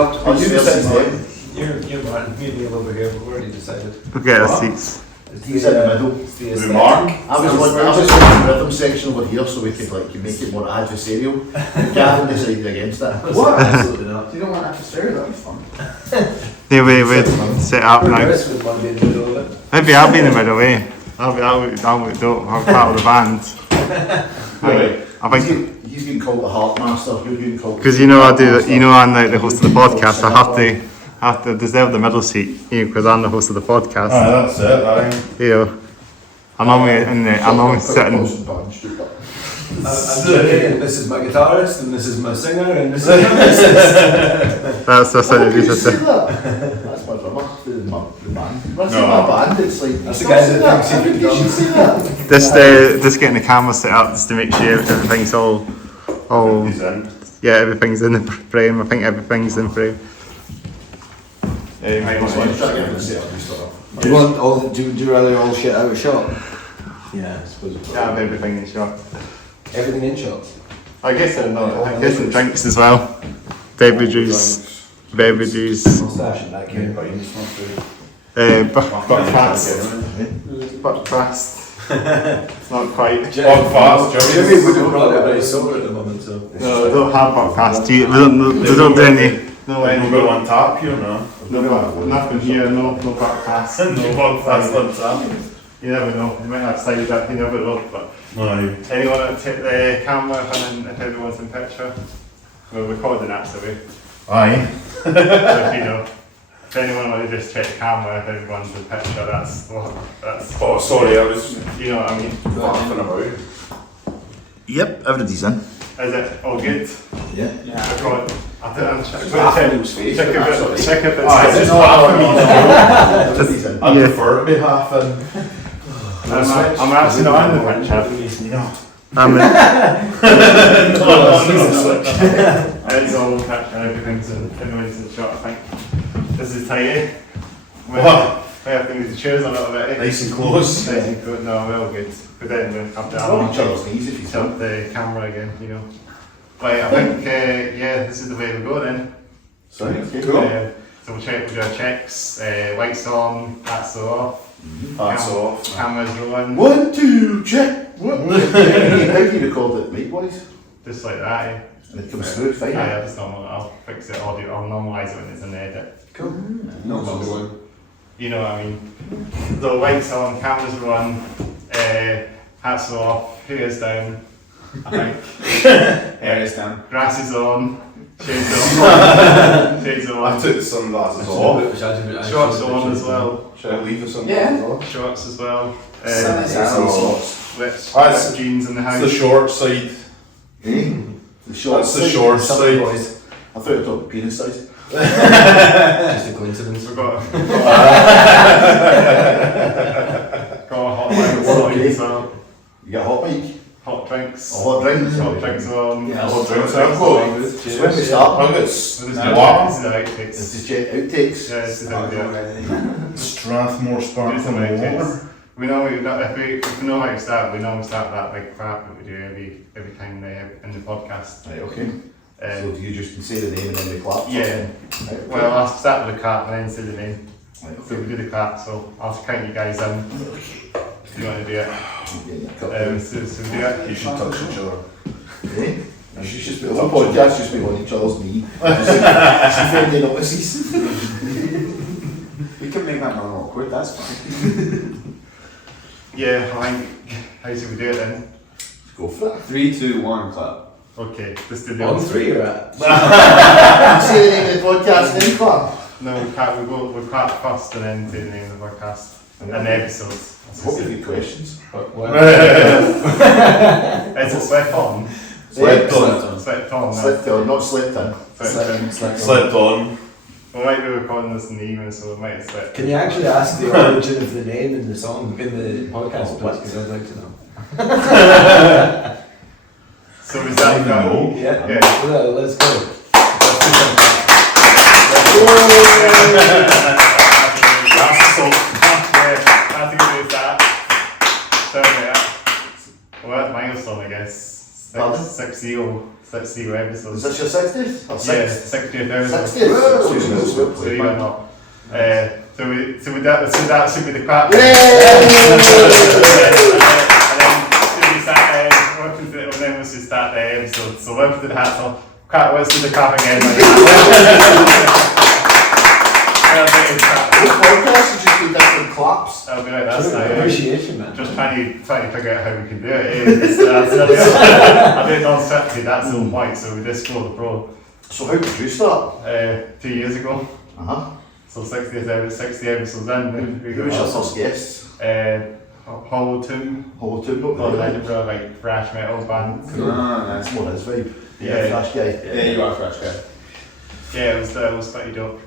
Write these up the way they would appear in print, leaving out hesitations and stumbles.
I'll do the same thing. You're Martin, me and Neil over here, we've already decided. We'll get our seats. He's in the middle. The Mark. I was on the rhythm section over here so we could make it more adversarial. Gavin decided against that. What? Absolutely not. You don't want adversarial, that'd be fun. Yeah, we'd set up now. Chris would want to be in the middle of it. Maybe I'll be in the middle, eh? I'll be part of the band. Right. I think He's getting called the Heart Master. You're getting called. because I'm like the host of the podcast. I have to deserve the middle seat, because I'm the host of the podcast. That's it, I'm normally sitting. I'm joking, this is my guitarist, and this is my singer, and this is my That's how it is. That's my drummer. The band. That's my band. It's like That's the guy that thinks he can drum. say that. Just getting the camera set up just to make sure everything's all everything's in the frame. I think everything's in frame. Do Do you rather all shit out of shot? Yeah, I suppose. Have everything in shot. Everything in shot. I guess the drinks as well. Beverages. Mustache in that game. But fast. It's not quite. Jimmy would have brought it, but he's sober at the moment, so. No, they don't have but fast. They don't do any. No, we've got on tap here now. Nothing here. No back pass. No one fast on tap. You never know. You might have decided that. You never know. But anyone that take the camera and if everyone's in picture, we're recording that, so we. Aye. So if anyone want to just check the camera if everyone's in picture, that's. Oh, sorry, I was. You know what I mean? Laughing about. Yep, everybody's in. Is it all good? Yeah. I think check if it's. I prefer to be half in. I'm actually not in the picture. I'm in. It's all in picture, everything's in shot, I think. This is tight. We have to move the chairs a little bit. Nice and close. Nice and good. No, we're all good. But then we have to Each other's knees if you tilt the camera again, Right, I think, this is the way we go then. Sorry, So we'll do our checks. Lights on, hats are off. Hats off. Cameras rolling. 1, 2, check. How do you record it, mic wise? Just like that, And it comes through fine. Yeah, that's normal. I'll fix it audio. I'll normalise it when it's in the edit. Cool. No problem. You know what I mean? The lights on, cameras are on, hats are off, hair's down, I think. Hair is down. Grass is on, shades on. Shades I on. took the sunglasses off. Shorts on as well. Should I leave the sunglasses off? Shorts as well. Sunglasses. Ripped jeans in the house. It's the short side. The short That's the short side. I thought you were talking penis size. Just a coincidence. We've got a hot mic as well. You got a hot mic? Hot drinks. Hot drinks. Hot drinks on. Hot drinks. So when we start, I've got This is the outtakes. this is Djent Outtakes. Yeah, this is the Strathmore sparkling water. We know if we know how to start, we normally start that big crap that we do every time in the podcast. Right, okay. So do you just say the name and then we clap? Yeah. Right, okay. Well, I'll start with the clap and then say the name. Right, So okay. we do the clap, so I'll count you guys in. If you want to do it. So we do it. You should touch each other. Okay. You should just be on a podcast, just be on each other's knee. See if anybody notices. We can make that non-awkward, that's fine. Yeah, I think. How should we do it then? Go for it. 3, 2, 1, clap. Okay, let's do the On 3 or at? Say the name of the podcast and then clap. No, we clap first and then say the name of the podcast and the episodes. What were the questions? Is it slept on? Slept on. Slept on. Slept on, not slept in. Slept on. We might be recording this in the evening, so we might have slept. Can you actually ask the origin of the name in the song, in the podcast, please? Because I'd like to know. So is that go? Yeah. Yeah. Well, let's go. That's the song. Yeah, that's a good start. So yeah. Well, that's milestone, I guess. 6-0. 60 episodes. Is this your 60th? Or Yeah, 60th? 60th episode. 60th? So you are not. So that should be the clap. Yay! And then we should start the episode. So welcome to the hats off. Let's do the clap again. This podcast is just do different claps. That'll be like that's now. Appreciation, man. Just trying to figure out how we can do it. I do it non-scripted, that's the whole point. So we just go the pro. So how did you start? 2 years ago. So 60 episodes in. Who was your first guest? Hollow Tomb. Hollow Tomb, Or Edinburgh, like thrash metal band. That's more his vibe. Yeah. Thrash guy. Yeah, you are fresh guy. Yeah, it was pretty dope.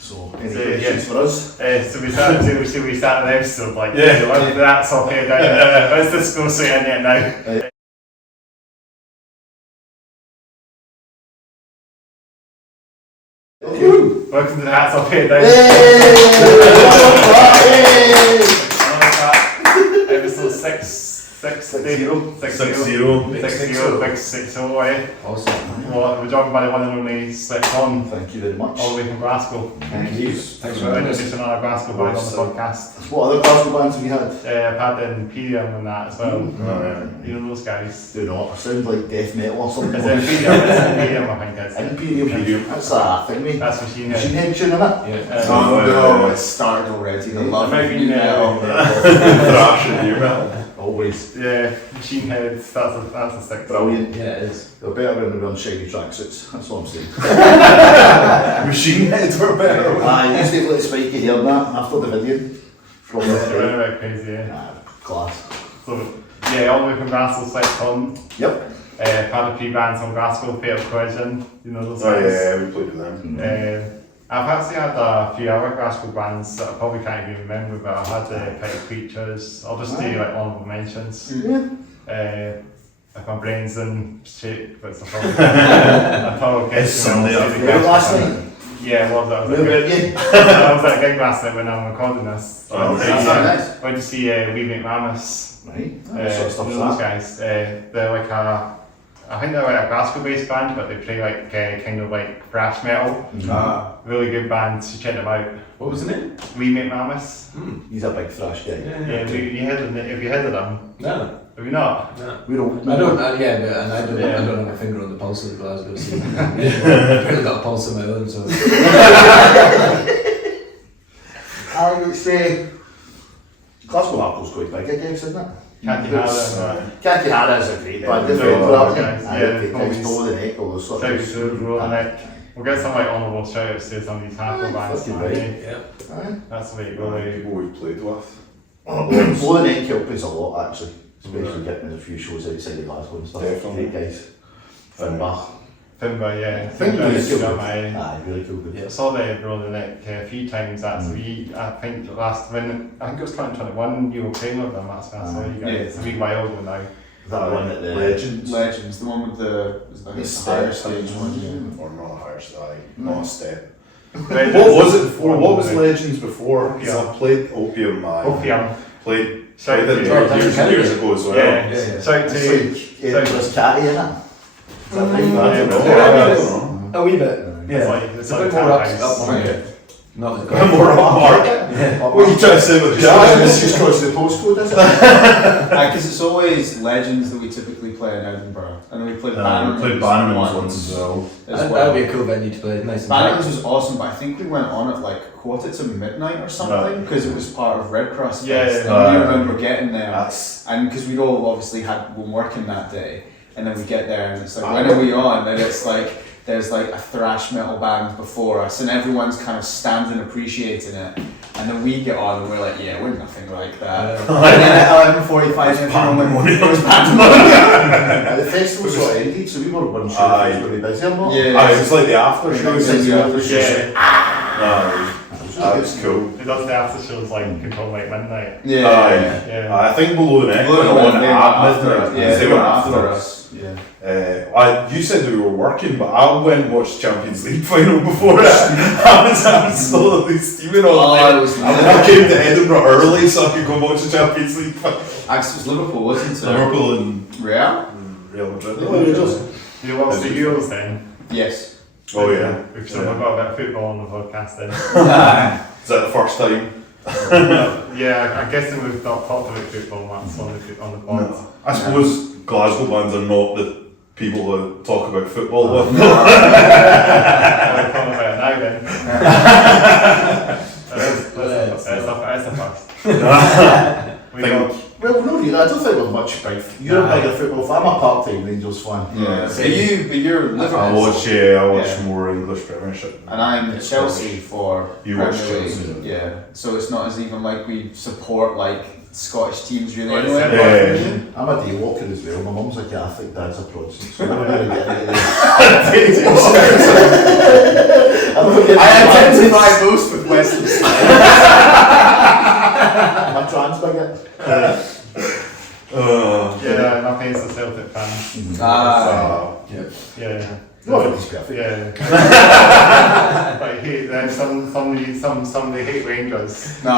So, any questions for us? So we started the episode like, Yeah. That's okay, let's just go straight in it now. Welcome to the Hats Off Here Down. Episode 660. Awesome. Well, we're joined by the one and only Slipped On. Thank you very much. All the way from Glasgow. Thank you. Thanks for introducing another Glasgow band on the podcast. What other Glasgow bands have you had? I've had the Imperium and that as well. You know those guys. Do not. Sound like death metal or something. It's Imperium, I think it's. Imperium. That's a thing, mate. That's Machine Head. Machine Head tune, innit? Yeah. Oh no, it started already. The love of Maybe, you now. Thrash and new metal. Always. Yeah, Machine Heads, that's a stick. Brilliant. Yeah, it is. They're better when they run shiny tracksuits. That's what I'm saying. Machine heads were better. I used to let Spikey hear that after the video. From They're the a bit crazy, yeah. class. So, yeah, all the way from Glasgow, Slipped On. Yep. Had a few bands from Glasgow, Fatal Collision, you know those Oh guys. yeah, we played with them. I've actually had a few other Glasgow bands that I probably can't even remember, but I've had Petty Creatures. I'll just do like honourable mentions. Yeah. If my brain's in shape, but it's a problem. I probably guess It's Sunday Where last night? Yeah, it was. That was Where were you? I was at a gig last night when I'm recording this. Oh, nice. Went to see We Make Mammoths. Right. What sort of stuff You is know those that? guys. They're like I think they're like a Glasgow-based band, but they play like kind of like thrash metal. Really good band. So check them out. What was the name? We Make Mammoths. He's a big thrash guy. Yeah, have you heard of them? No. Have you not? We don't. I don't, I don't have my finger on the pulse of the Glasgow scene. I've really got a pulse of my own, so. I would say Glasgow Hardcore's quite big, I guess, isn't it? Can't you have Can't you have it as a great band? Yeah, Different yeah, for guys. that. Yeah, Guys, always. Below the Neck, all those sort Shout of out to Rolling Neck. We'll get some like honourable shout outs to some of these hardcore bands. fucking right. Yeah. Aye. That's the way to go. People we've played with. Below the Neck helped us a lot, actually. Especially getting a few shows outside of Glasgow and stuff. Definitely. Great guys. Finbach. Finbar, yeah. Finbar is Finbar's good. aye. Aye, really cool. Good. I saw the Rolling Neck a few times. I think I think it was 2021 you were playing with them. That's when I saw you guys. Yeah. It's a wee while ago now. That one at the Legends, the one with the It's higher stairs. stage one. Yeah. Or not a higher side, not a step. What What was it before? What was Legends before? 'Cause Opium. I played Opium. Opium. Played Shout out it to years ago as well. Yeah. Shout It's to like Edinburgh's Catty, isn't it? Is that right? I don't know. Yeah. I don't know. A wee bit. it's a like bit more up Paradise. market. Not the More up market. What are you trying to say with It's just because the postcode, isn't it? Because it's always Legends that we typically play in Edinburgh, and then we played We played Bannerman's once as well. as That well. would be a cool venue to play. Nice and Bannerman's was awesome, but I think we went on at like 1:45 or something because it was part of Red Cross. Yeah, Fest. yeah. And I remember getting there, That's and because we'd all obviously had been working that day, and then we get there and it's like, when are we on? And it's like there's like a thrash metal band before us, and everyone's kind of standing appreciating it. And then we get on and we're like, yeah, we're nothing like that. And then at 11:45, everyone went, it was pandemonium. The festival sort of ended, so we were one show Aye. it was really busy or not. Yeah. it was like the after shows. It's Yeah. like the Yeah. That was cool. It does the after shows like until like midnight. Yeah. Aye. Yeah. I think Below the Neck Below went the on Neck, at after us. midnight. Yeah, They went after us. us. Yeah. You said we were working, but I went and watched Champions League final before it. I was absolutely steaming all Oh, night. it was I came to Edinburgh early so I could go watch the Champions League final. Actually, it was Liverpool, wasn't it? Liverpool and Real? Real Madrid. Oh, Rangers. Do you watch the Euros then? Yes. Oh yeah. We've got a bit of football on the podcast then. Is that the first time? Yeah, I'm guessing we've not talked about football much on the pod. No. I suppose Glasgow bands are not the people that talk about football with. We're talking about it now then. That's a first. We got Well, no, really, I don't think we're much big. You're a bigger football fan. I'm a part-time Rangers fan. Yeah. But you're Liverpool. I watch more English Premiership. And I'm Chelsea for You watch Premier League. Chelsea. Yeah. So it's not as even like we support like Scottish teams really Well, anyway. Yeah. I'm a day walker as well. My mum's a Catholic, dad's a Protestant. So I'm never going to get any of I identify most with Wesley. I'm a trans bigot. yeah, nothing is a Celtic fan. Yeah. Nobody's perfect. Yeah. Like somebody hate Rangers. No.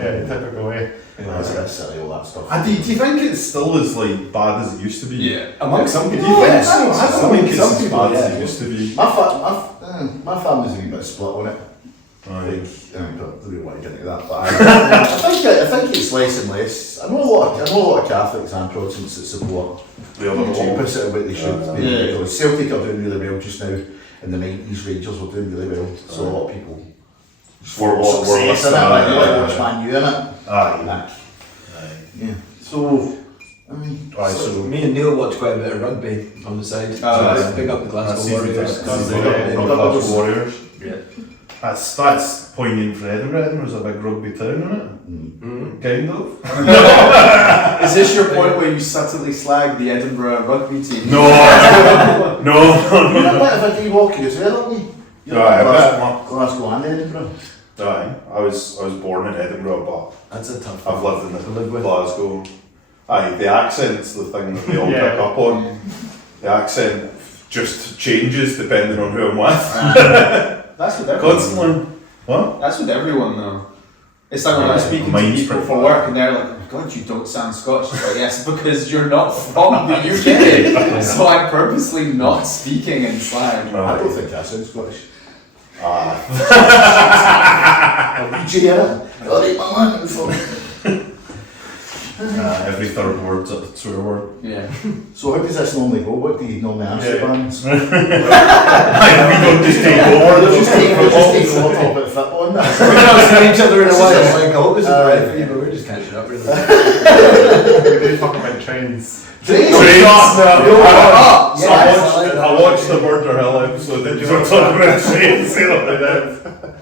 Yeah, typical way. Yeah, it's a bit silly, all that stuff. Do you think it still is like bad as it used to be? Yeah. Among some people, No, yes. I think it's some as people, bad as yeah. it used to be. My family's a wee bit split on it. Right. I don't really want to get into that, but I think it's less and less. I know a lot of Catholics and Protestants that support The other the team. opposite of what they should. Yeah. You know, Celtic are doing really well just now. In the 90s, Rangers were doing really well. So a lot of people We're success in it, like watch Man U in it. Aye. Yeah. So, I mean, So Me and Neil watch quite a bit of rugby on the side. Oh, So big up the Glasgow Warriors. Glasgow Warriors. Yeah. That's poignant for Edinburgh. Edinburgh's a big rugby town, isn't it? Kind of. Is this your point where you subtly slag the Edinburgh rugby team? No. you're a bit of a day walker as well, aren't you? You're Aye, Glasgow and Edinburgh. Aye. I was born in Edinburgh, but That's a tough I've lived in to live with. Glasgow. Aye, the accent's the thing that they all Yeah. pick up on. The accent just changes depending on who I'm with. That's with everyone. Constantly. What? That's with everyone though. It's like when I'm speaking to Mine's people pretty for bad. work and they're like, oh my god, you don't sound Scottish. It's like, yes, because you're not from the UK. So I'm purposely not speaking in slang. I don't think I sound Scottish. Ah. A wee G in it. Alright, my man. Every third word's a swear word. Yeah. So how does this normally go? What do you normally ask the bands? We don't just take over. We'll just take over talk about football and that. We haven't seen each other in a while. Like, I hope this is right for you, but we're just catching up really. We do talk about trains. Trains! Trains. Yes, I watched the Murder Hill episode that you were talking about trains.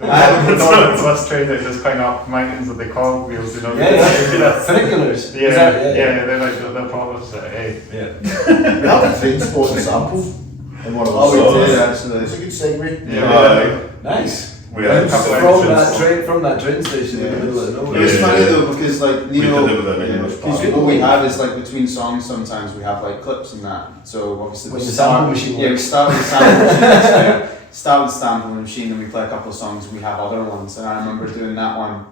I haven't done the bus trains that just climb up mountains with the cog wheels, you know. Funiculars. Yeah, they're like the proper shit, eh? Yeah. We have a train spot sample in one of Oh, those. we did It's actually. a good segue. Nice. We had a couple of From that train station in the middle of nowhere. It's Yeah. funny though because like We Neil, did it with an English because band. what we have is like between songs sometimes we have like clips and that. So obviously When we the start, sample machine yeah, we works. start with the sample machine. Start with the sample machine, then we play a couple of songs. And we have other ones, and I remember doing that one.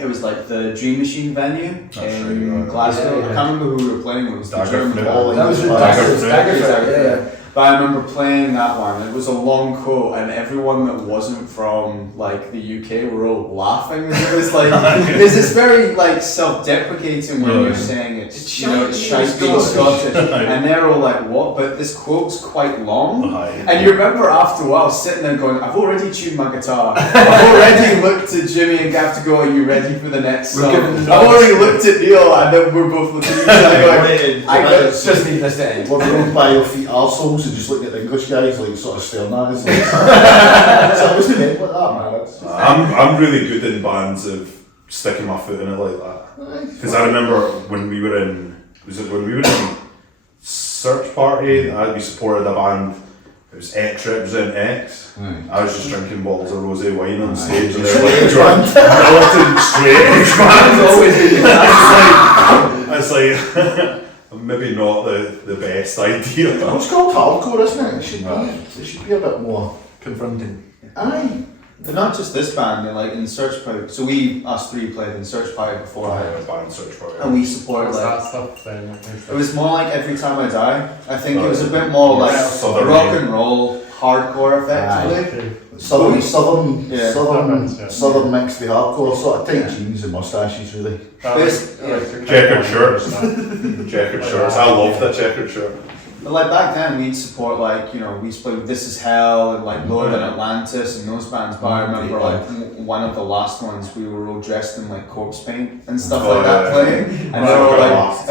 It was like the Dream Machine venue That's in right, Glasgow. yeah. I can't remember who we were playing with. It was the Dagger German Flute. ball. That was the Dagger Dagger Flute. Flute, yeah. But I remember playing that one. It was a long quote, and everyone that wasn't from like the UK were all laughing. It was like there's this very like self-deprecating when you're saying it's it's shite being Scottish, and they're all like what? But this quote's quite long, and you remember after a while sitting there going, I've already tuned my guitar. I've already looked at Jimmy and Gav to go, are you ready for the next song? I've already looked at Neil, and then we're both looking at each other going, I got It's just need this to end. We're going by your feet arseholes and just looking at the English guys like sort of staring at us. Like, so I was meant like that, man. I'm really good in bands of sticking my foot in it like that. Because I remember when we were in Search Party, we supported a band. It was X represent X. I was just drinking bottles of rosé wine on stage, and they were like, militant straight edge band. It's like maybe not the best idea. It's called hardcore, isn't it? It should be a bit more. Confronting. Aye. But not just this band, like in Search Party. So us three played in Search Party before, band search for and we supported What's like. that stuff then? It was more like Every Time I Die. I think it was a bit more like Southern rock and roll, hardcore effectively. Southern mixed with hardcore, sort of tight jeans and moustaches, really. Checkered shirts. Checkered shirts. I love that checkered shirt. But like back then, we'd support like, we used to play with This Is Hell and like Lower Than Atlantis and those bands. But I remember like one of the last ones, we were all dressed in like corpse paint and stuff like that playing, and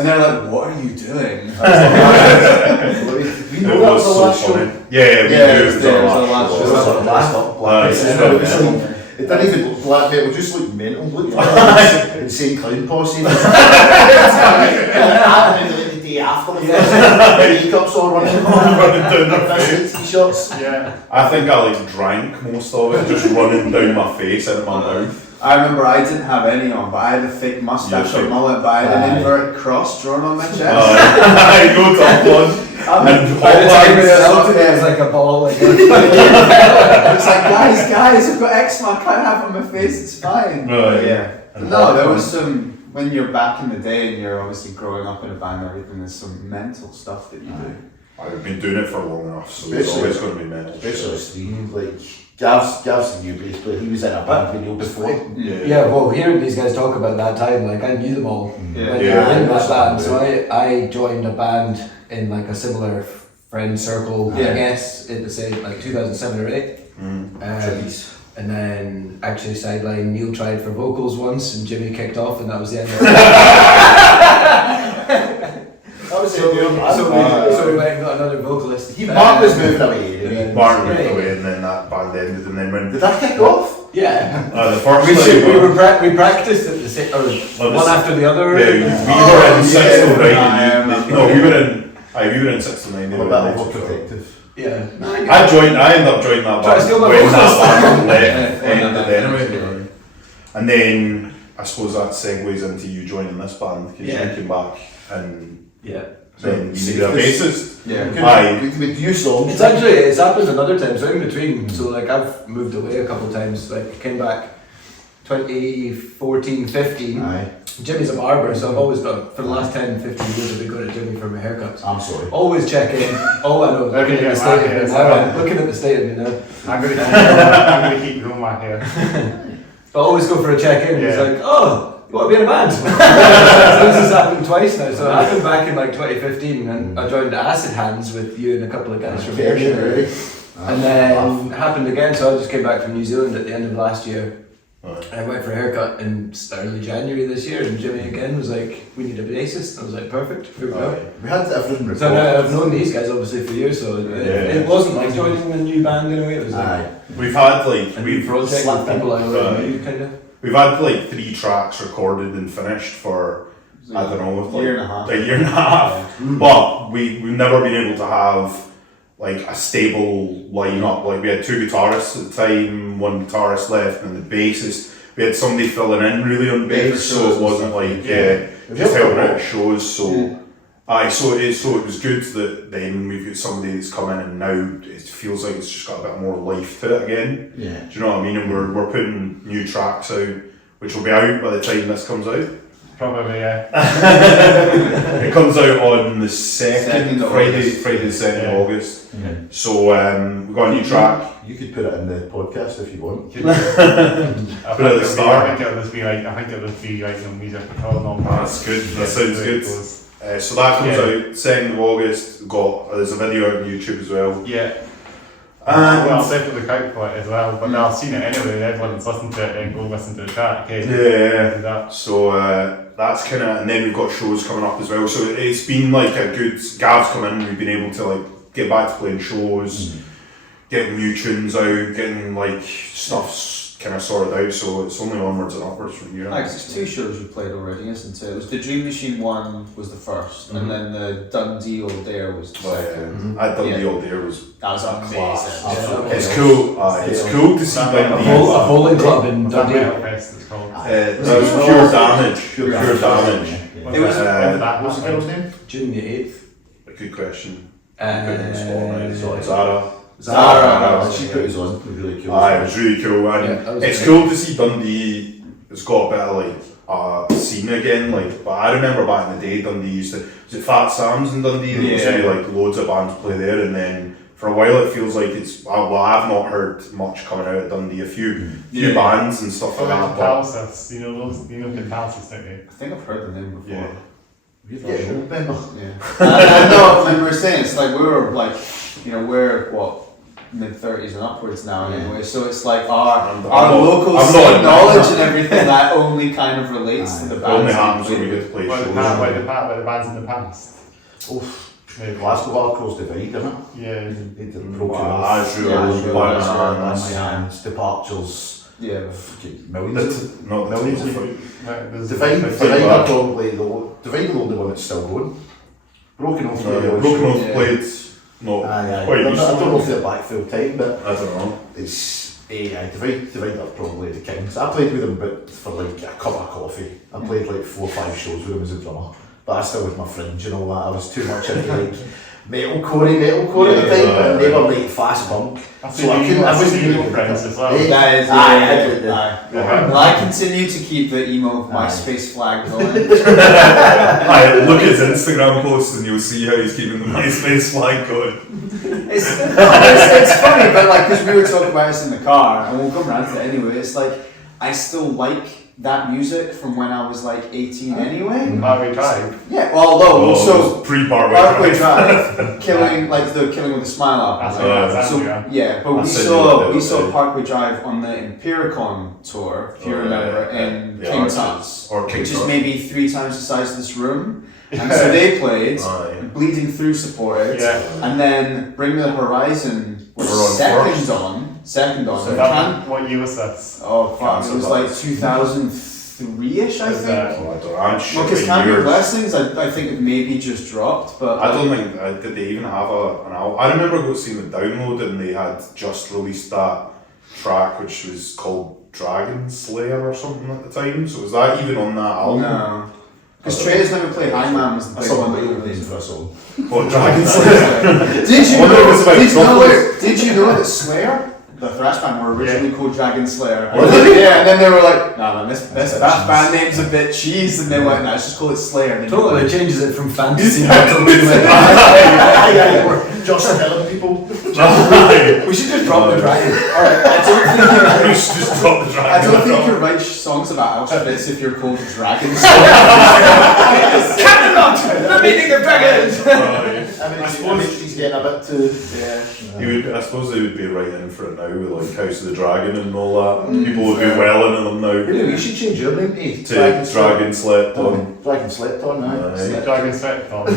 they're like, "What are you doing?" We know that was the last show. Yeah, we do. It was the last show. It didn't even look black metal, it just looked mental. It looked like insane clown posse. The day after the makeups all running down their face. T-shirts. Yeah. I think I drank most of it, just running down my face out of my mouth. I remember I didn't have any on, but I had a fake mustache or mullet, but I had an inverted cross drawn on my chest. I go top one. And by the time it was like a ball. Like It's like, guys, I've got eczema, I can't have it on my face, it's fine. No, there was some, when you're back in the day and you're obviously growing up in a band and everything, there's some mental stuff that you do. I've been doing it for long enough, so it's always going to be mental. Especially Steve, like Gav's the new bass player, he was in a band video before. Yeah, well, hearing these guys talk about that time, like I knew them all when they were in that band. So I joined a band in like a similar friend circle, I guess, in the same like 2007 or 8. And then actually sideline Neil tried for vocals once and Jimmy kicked off and that was the end of it. So we went and got another vocalist. Mark was moving away. Martin moved away and then that band ended and then when... Did that kick off? Yeah. The first we practiced at the same, one after the other. Yeah, we were in 6 to 9. No, we were in 6 to 9. They were in protective. Yeah. I ended up joining that band when that band left. And then I suppose that segues into you joining this band because you came back and then you needed a bassist. With new songs. It's happened another time, so in between. So like I've moved away a couple of times, like came back 2014, 15. Jimmy's a barber, so I've always done, for the last 10, 15 years I've been going to Jimmy for my haircuts. I'm sorry. Always check in. Oh, I know. Looking at the state of me now. Looking at the state of me now. I'm going to keep growing my hair. I always go for a check in. He's like, oh, you want to be in a band? So this has happened twice now. So it happened back in like 2015 and I joined Acid Hands with you and a couple of guys from Ayrshire. And then it happened again, so I just came back from New Zealand at the end of last year. I went for a haircut in early January this year and Jimmy again was like, we need a bassist. I was like, perfect, here we go. We had everything So now I've known these guys obviously for years, so it wasn't like joining a new band in a way, it was like we've had like a new project with people I already knew kind of. We've had like 3 tracks recorded and finished for I don't know, like, a year and a half. But we've never been able to have like a stable lineup. Like we had 2 guitarists at the time, 1 guitarist left, and the bassist. We had somebody filling in really on bass, so it wasn't like just helping out at shows. So so it was good that then we've got somebody that's come in and now it feels like it's just got a bit more life to it again. Do you know what I mean? And we're putting new tracks out, which will be out by the time this comes out. Probably, It comes out on the 2nd, Friday the 2nd of August. So we've got a new track. You could put it in the podcast if you want. I think it'll just be like some music recording. That's good. That sounds good. So that comes out 2nd of August. There's a video out on YouTube as well. Well, I'll definitely look out for it as well, but I've seen it anyway. Everyone's listened to it and go listen to the track. So that's kind of, and then we've got shows coming up as well. So it's been like a good. Gav's come in. We've been able to like get back to playing shows, getting new tunes out, getting like stuff kind of sorted out. So it's only onwards and upwards from here. It's 2 shows we played already, isn't it? It was the Dream Machine one was the first, and then the Dundee Old Dare was the second. Dundee Old Dare was amazing. It's cool. It's cool to see Dundee. A bowling club in Dundee. It's called. It was Pure Damage. Pure Damage. It was What's the girl's name? June the 8th. Good question. Zara. Zara, she put us on. It was really cool. Aye, it was really cool, and Yeah, that was it's nice. cool to see Dundee. It's got a bit of like scene again. Like, but I remember back in the day, Dundee used to. Was it Fat Sam's in Dundee? There used to be like loads of bands play there, and then for a while it feels like it's. Well, I've not heard much coming out of Dundee. A few bands and stuff like that. But Catalysis, you know Catalysis, don't you? I think I've heard the name before. yeah, You've got a member. Yeah. No, and we were saying it's like we were like, we're what, mid-30s and upwards now anyway. So it's like our local I'm scene not- knowledge and everything that only kind of relates to the it bands. only that happens we when we play get to play Where shows. the bands in the past. Oof. Maybe. Glasgow Hardcore's Divide, isn't it? Yeah. They did Broken Wow, Oath, Azure, Hands, Departures, Yeah. fucking millions. Not Millions of There's Divide like- are probably Divide are the only one that's still going. Broken Oath, Broken Oath Yeah. played not Aye. quite I don't know if recently. they're back full time, but I don't know. it's Divide are probably the kings. I played with them, but for like a cup of coffee. I played like 4 or 5 shows with them as a drummer, but I still with my fringe and all that. I was too much into like metalcore at the time, and they were like fast punk. I've So I couldn't. I wasn't emo really friends as well. Eh? That is, Aye, I did that. aye. Yeah. Well, I continue to keep the emo Aye. MySpace flag going. Aye, look at his Instagram posts and you'll see how he's keeping the MySpace flag going. It's funny, but like, because we were talking about this in the car, and we'll come around to it anyway. It's like I still like that music from when I was like 18 anyway. Parkway Drive. Yeah, well, no, so pre-Parkway Parkway Drive. Drive, Killing with a Smile That's album. what that's So Andrea. yeah, but I we said saw you we did, saw yeah. Parkway Drive on the Empiricon tour, if you remember, in Yeah, King Arches. Tut's, Or King which is Tut. maybe 3 times the size of this room. And so they played, Aye. Bleeding Through supported, Yeah. and then Bring Me the Horizon was We're on second first. on. Second on. So And that Can- what year was this? oh fuck, it was like Cancer 2003-ish, I Is think. that- Oh, I don't know. I'm Well, sure because in Can Your years. Blessings, I think it maybe just dropped, but I don't think, did they even have an album? I remember going seeing the download and they had just released that track which was called Dragonslayer or something at the time, so was that even on that album? no. Because Trey's never played High Man was the I big saw one. my that name released. for a song. What, Dragonslayer? Did you Wonder if it's about know? Did you know that Slayer, the thrash band, were originally called Dragonslayer? Yeah, and then they were like, "Nah, man, this that band name's a bit cheese," and they went, "Nah, let's just call it Slayer." And then Totally changes it from fantasy metal to Just killing people. we should just drop the dragon. Alright, You should just drop the I don't think Dragon. you write songs about Auschwitz if you're called Dragons. Camelot! The meeting of dragons! I suppose he's getting a bit too. Yeah. I suppose they would be right in for it now with like House of the Dragon and all that. People would be well into them now. Really, you should change your name to Dragon Slept On. Dragon Slept On, aye. Dragon Sweat on.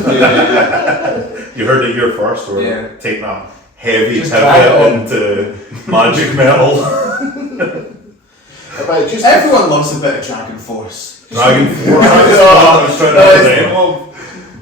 You heard it here first, we're Yeah. taking a heavy Just pivot into magic metal. But just Everyone loves a bit of Dragon Force. Dragon Force. I was trying to say.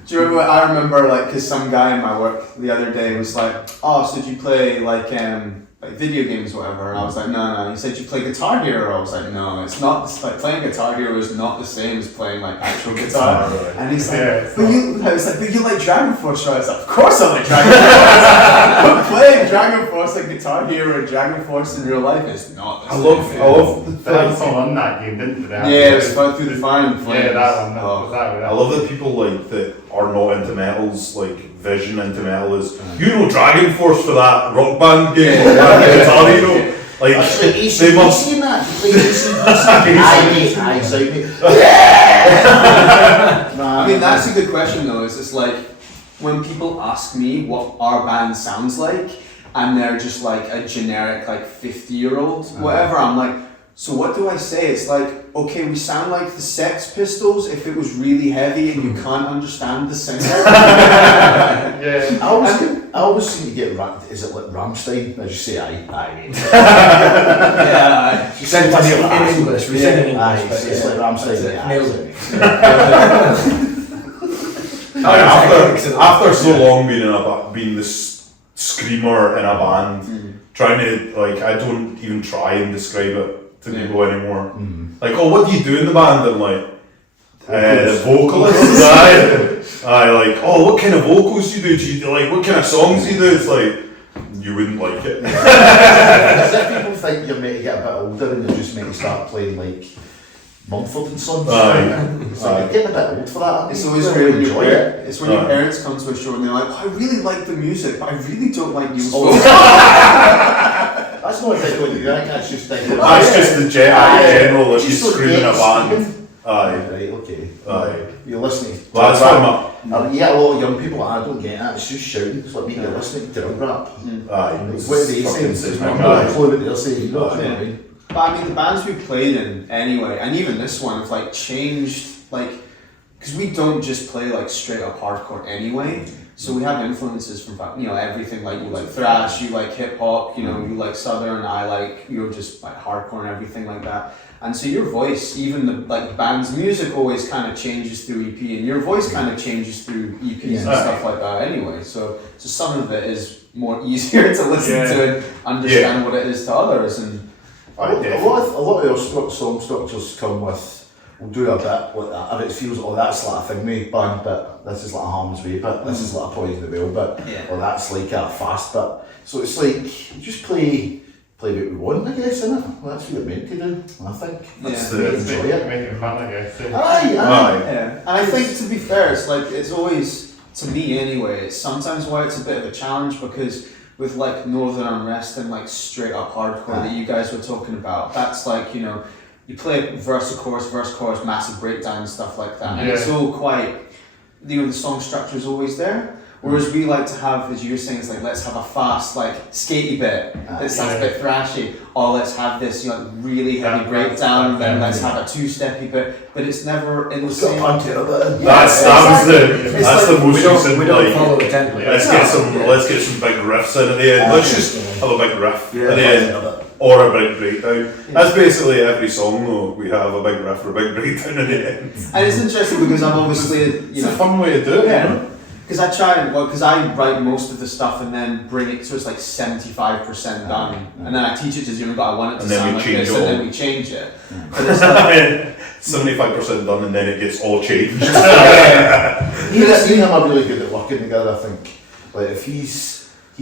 Do you remember? I remember like because some guy in my work the other day was like, "Oh, so did you play like video games or whatever?" And I was like, "No." He said, "You play Guitar Hero?" I was like, "No, it's not. It's like playing Guitar Hero is not the same as playing like actual guitar." Right. And he's like, Yeah, it's "But you," I was like, "But you like Dragon Force, right?" I was like, "Of course I like Dragon Force. But playing Dragon Force like Guitar Hero and Dragon Force in real life is not the I same." love They had a song on that game, didn't they? Yeah, it was Fun Through the Fire and Flames. Yeah, that one. Oh. That I love that people like that are not into metals, like Vision into metal is, you know, Dragon Force for that rock band game or that Guitar Hero. Like, actually, they must. seen that. He played ACDC. Aye, sound me. I mean, that's a good question though. Is it's like when people ask me what our band sounds like, and they're just like a generic like 50-year-old, whatever. I'm like, so what do I say? It's like, okay, we sound like the Sex Pistols if it was really heavy and you can't understand the singer. Yeah. I always seem to get is it like Rammstein? I just say aye. Yeah. She Send said in English, we send in English. Aye, but it's like Rammstein. That's it, Aye. nailed it. After so long being this screamer in a band, trying to like, I don't even try and describe it to people anymore. Like, oh, what do you do in the band? I'm like, the vocalist. Aye, like, oh, what kind of vocals do you do? Do you like what kind of songs do you do? It's like, you wouldn't like it. As if people think you're meant to get a bit older and you're just meant to start playing like Mumford and Sons. It's like, you're getting a bit old for that. aren't It's you? always You weird when enjoy your it. it's when your parents come to a show and they're like, oh, I really like the music, but I really don't like you. That's not difficult to do, I think that's just like... That's just the general, if you Just scream in a band. screaming. Aye. Right, okay. Aye. You're listening to Well, that's why you get a lot of young people, I don't get that, it's just shouting. It's like me, you're listening to drill rap. Aye. What are they saying? It's not a clue what they're saying, you know what I mean? But I mean, the bands we played in anyway, and even this one, have like changed, like, because we don't just play like straight up hardcore anyway. So we have influences from, you know, everything. Like you like thrash, you like hip hop, you know, you like southern. I like, you're just like hardcore and everything like that. And so your voice, even the like band's music, always kind of changes through EP, and your voice kind of changes through EPs and stuff like that. Anyway, so some of it is more easier to listen to and understand what it is to others and. A lot of our song structures come with, we'll do a bit like that, if it feels, oh that's like a thing me band bit, this is like a Harm's Way bit, this is like a Poison the Veil bit, or that's like a fast bit. So it's like, you just play what we want, I guess, innit? Well, that's what you're meant to do, I think. That's Enjoy it. Make it fun, I guess. Aye. Yeah, and I think to be fair, it's like, it's always, to me anyway, it's sometimes why it's a bit of a challenge because with like Northern Unrest and like straight up hardcore that you guys were talking about, that's like, you know, you play verse, chorus, massive breakdown and stuff like that, and it's all quite, you know, the song structure is always there. Whereas we like to have, as you were saying, it's like, let's have a fast, like, skatey bit that sounds a bit thrashy, or let's have this, you know, really heavy breakdown, and then let's have a two-steppy bit, but it's never in the same... That's the most recent, we don't like, follow the template. let's get some big riffs in at the end. Let's just have a big riff at the end. Or a big breakdown. That's basically every song though, we have a big riff or a big breakdown at the end. And it's interesting because I'm obviously, you It's know... a fun way to do it, you know? Because I try, because I write most of the stuff and then bring it so it's like 75% done, and then I teach it to Jim, but I want it to sound like this, and then we change it. But it's like 75% done and then it gets all changed. Me and him are really good at working together, I think. Like if he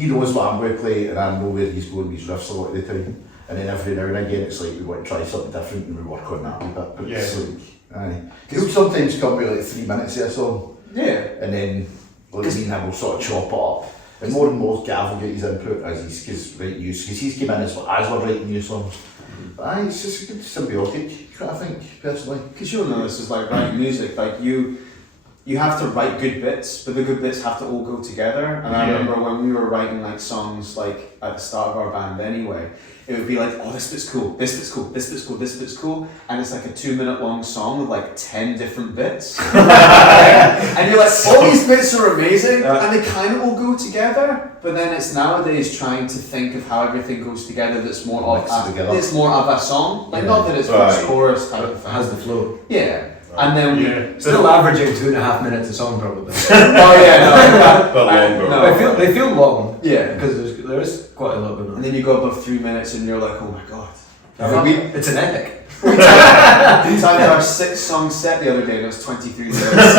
knows what I'm going to play and I know where he's going with his riffs a lot of the time. And then every now and again it's like we want to try something different and we work on that a bit. But it's like, aye. He'll sometimes come with like 3 minutes of a song. Yeah. And then me and him will sort of chop it up. And more Gav will get his input as he's writing new, because he's came in as we're writing new songs. But aye, it's just a good symbiotic, I think, personally. Because you'll know this is like writing music, like you have to write good bits, but the good bits have to all go together. And I remember when we were writing like songs like at the start of our band anyway, it would be like, oh, this bit's cool, this bit's cool, this bit's cool, this bit's cool, and it's like a 2-minute long song with like 10 different bits. And you're like, all these bits are amazing, and they kind of all go together, but then it's nowadays trying to think of how everything goes together that's more of a song. Like not that it's verse chorus type of thing. Has the flow. Yeah. And then Still averaging 2.5 minutes a song probably. oh yeah, But longer. no. They feel long. Yeah. Because there is quite a lot going And on. then you go above 3 minutes and you're like, oh my god. It's an epic. We timed our 6-song set the other day and it was 23 minutes. That's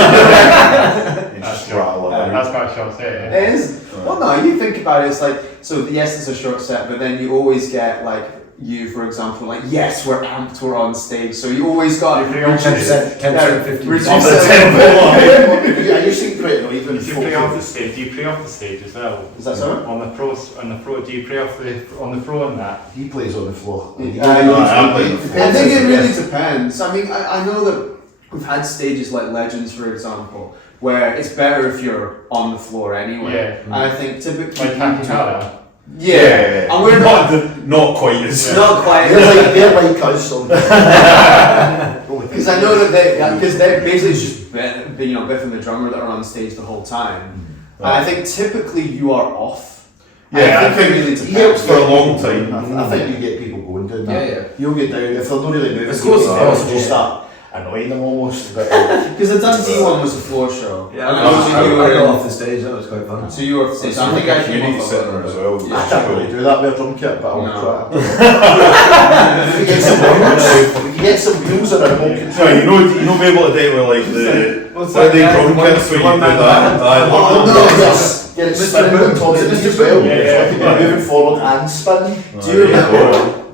quite a short set. It is. Well, no, you think about it, it's like, so yes, it's a short set, but then you always get like, you, for example, like, yes, we're amped, we're on stage, so you always got 10%, 15%. Yeah, you seem great though, even Do you play off the stage? Do you play off the stage as well? Is that so? On the pro, do you play on the floor on that? He plays on the floor. I think it really depends. I mean, I know that we've had stages like Legends, for example, where it's better if you're on the floor anyway. Yeah. And I think typically Like Capitana. Yeah, and we're not quite as not quite. They're like us, so. Because I know that they're basically it's just Biff and the drummer that are on stage the whole time. And I think typically you are off. Yeah, I think really he helps for a long time. I think you get people going doing that. Yeah. You'll get down, if they're not really moving, As close as possible. just start annoying them almost. Because the Dundee one was a floor show. Yeah, And I obviously got off the stage, that was quite fun. So you were off the stage. I think I You came need to off sit a there little as bit. well. I can't really do that with a drum kit, but I'll No. try. We get some wheels, we get some wheels and a remote control. So you know be able to do it with like the drum kits where you do that. Oh no, yes. Get it Mr. spinning Boom. on top of Is it the Mr. as well. Boom? Yeah, So I can yeah. be moving forward and spinning. Do you remember?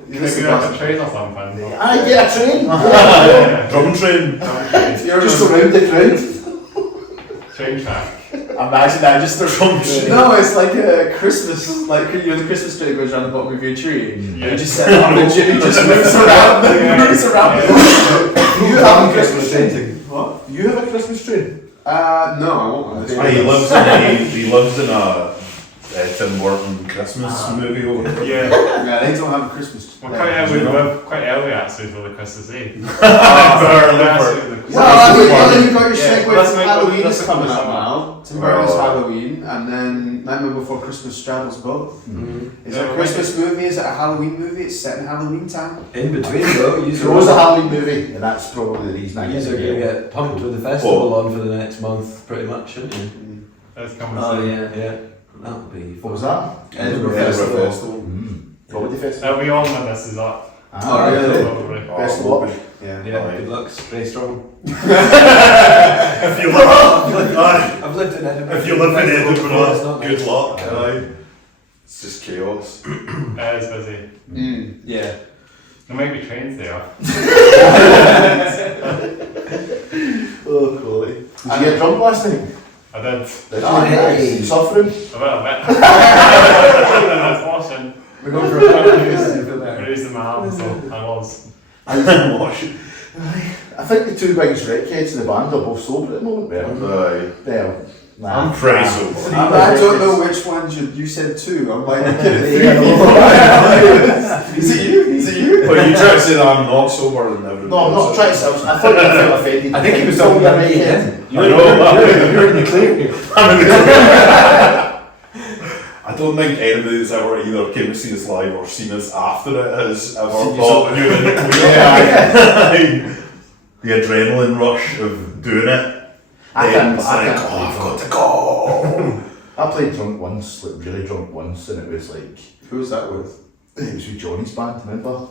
Maybe like a train or something. I get a train. Drum train. Just around the crowd. Train track. Imagine that, just the Drum train. No, it's like a Christmas, like you know the Christmas tree goes around the bottom of your tree. Yeah. And you just set it up and Jimmy just moves around You have a Christmas train tree. What? You have a Christmas tree. No, I won't one this He year. lives in a Tim Burton Christmas movie over there. Yeah. Yeah, they don't have a Christmas tree. We're quite early actually for the Christmas Eve. Well, I mean, well, then you've got your Yeah, segue well, that's to my- Halloween that's is the coming up summer. now. Tim Burton's Oh. Halloween, and then Nightmare Before Christmas straddles both. Is it Yeah, a Christmas movie? Is it a Halloween movie? It's set in Halloween time. In between though, you It was a Halloween movie, and that's probably the reason I You get are going to get pumped with the festival on for the next month, pretty much, shouldn't you? That's coming Oh soon. yeah. Yeah, that'll be What was that? Edinburgh Edinburgh Festival. Festival. Comedy festival. We all know this is up. Oh, really? Probably. Best of luck. Yeah. Yeah, good luck, stay strong. If you live, I've lived in Edinburgh. if you live in Festival before, it's Edinburgh, not good nice. luck. Aye. It's just chaos. It's busy. Yeah. There might be trains there. Oh, quality. Did you get drunk last night? I did. Did Oh, you? hey. You suffering? A little bit. I was washing. We're going for a party, you feel better. Raising my arm, so I was. I think the two biggest wreckheads in the band are both sober at the moment. Aye. Well, nah. I'm pretty sober. I don't know which ones you said two. I'm like, looking at three Yeah, people. Is it you? Is it you? But you try to say that I'm not sober and everything. No, I'm not trying to say. I thought you felt offended. I think he was talking about me again. I know. You're in the clear. I'm in the clear. I don't think anybody that's ever either came to see us live or seen us after it has ever thought you in the clear. The adrenaline rush of doing it. I Then can't. it's I like, can't. oh, I've got to go. I played drunk once, like really drunk once, and it was like Who's that with? it was with Johnny's band. Remember?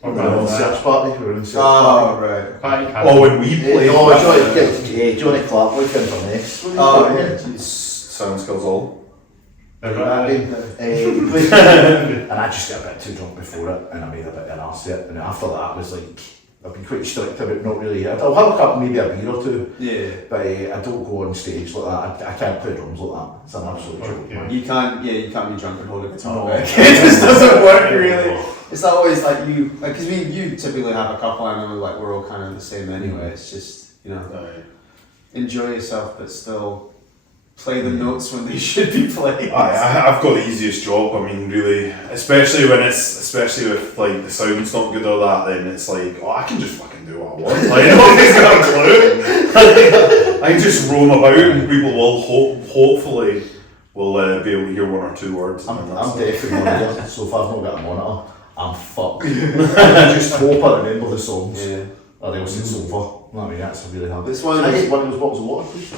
What We were in about search party. We were in search Oh, party. right. that? Oh, when we played. Johnny Clark with Inverness. Oh, yeah. Sound skills all. They're That right. game. We played, and I just got a bit too drunk before it, and I made a bit of an arse of it. And after that, I was like, I've been quite strict about not really. I'll have a couple, maybe a beer or two, Yeah. but I don't go on stage like that. I can't play drums like that. It's an absolute joke. Okay. man. You can't be drunk and hold a guitar. No. Right? It just doesn't work really. It's not always like you, like, because you typically have a couple, I know, like, we're all kind of the same anyway. It's just, you know, Aye. enjoy yourself, but still play the notes when they should be played. I've got the easiest job. I mean, really, especially if like the sound's not good or that, then it's like, oh, I can just fucking do what I want. Like, nobody's got a clue. I can just roam about, and people will hopefully will be able to hear one or two words. I'm and that's deaf in one ear, so if I've not got a monitor, I'm fucked. I just hope I remember the songs, Yeah. or else it's over. I mean, that's really hard. This one Can I is- get one of those bottles of water, please?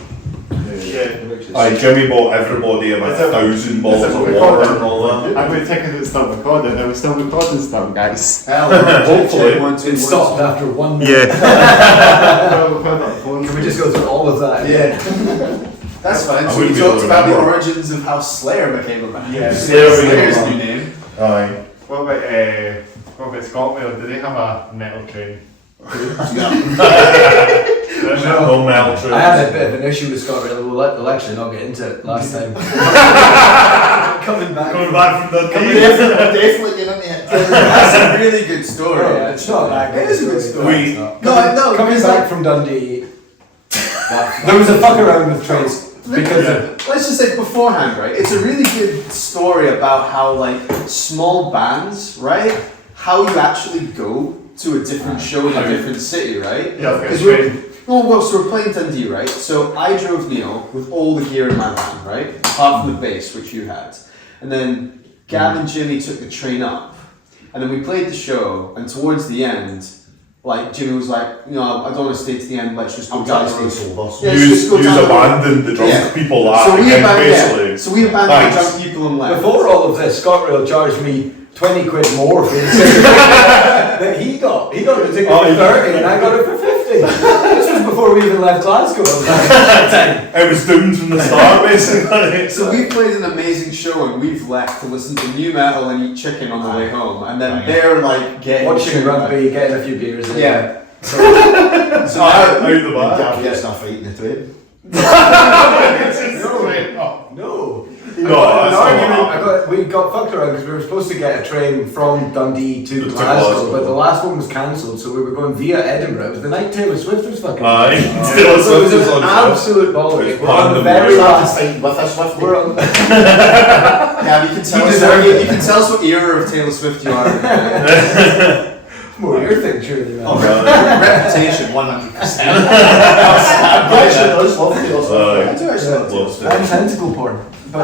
Yeah. Aye, Jimmy bought everybody about 1,000 bottles of water and all that. I'm going to check if it's still recording. Are we still recording still, guys? Hopefully. It stopped after 1 minute. Can we just go through all of that? Yeah. That's fine. I So we wouldn't be able talked to about the remember. origins of how Slayer became a band. Yeah. Slayer's new name. Aye. What about Scotland? Do they have a metal train? No metal trains. I had a bit of an issue with ScotRail. We'll actually not get into it last time. Coming back. Coming back from the Definitely get into it. That's a really good story. Yeah, it's not that It good. is a good story. We- No, Coming because, back like, from Dundee, there was a fuck around with trains because of let's just say beforehand, right? It's a really good story about how, like, small bands, right? How you actually go to a different show in a different city, right? Yeah, Because train. so we're playing Dundee, right? So I drove Neil with all the gear in my van, right? Apart from the bass, which you had. And then Gav and Jimmy took the train up. And then we played the show, and towards the end, like, Jimmy was like, I don't want to stay to the end, let's just go I'm down trying the to stay road. sober. So Yeah. Use just go down the road. abandoned the drunk Yeah. people that So we again, abandoned, basically. so we abandoned the Thanks. drunk people and left. before all of this, ScotRail charged me 20 quid more for the ticket that he got. He got the ticket Oh, for he 30 and I got it for 50. It's was before we even left Glasgow. It was doomed from the start, basically. So we played an amazing show and we've left to listen to new metal and eat chicken on the way home, and then they're like getting Watching rugby, getting a few beers in. Yeah. So out the back. Gav gets in a fight in the train. No. No, that's not We got fucked around because we were supposed to get a train from Dundee to To Glasgow, Glasgow. but the last one was cancelled, so we were going via Edinburgh. It was the night Taylor Swift was fucking. Taylor So it was Swift was an on absolute ball. It was We're on the random. very We're last. fighting with us Swifty. We're on. Yeah, you can tell us deserve it. you can tell us what era of Taylor Swift you are. More your thing, surely, man. Reputation, 100%. I actually does love Taylor Swift. I do actually love Taylor Loves Swift. And tentacle porn. So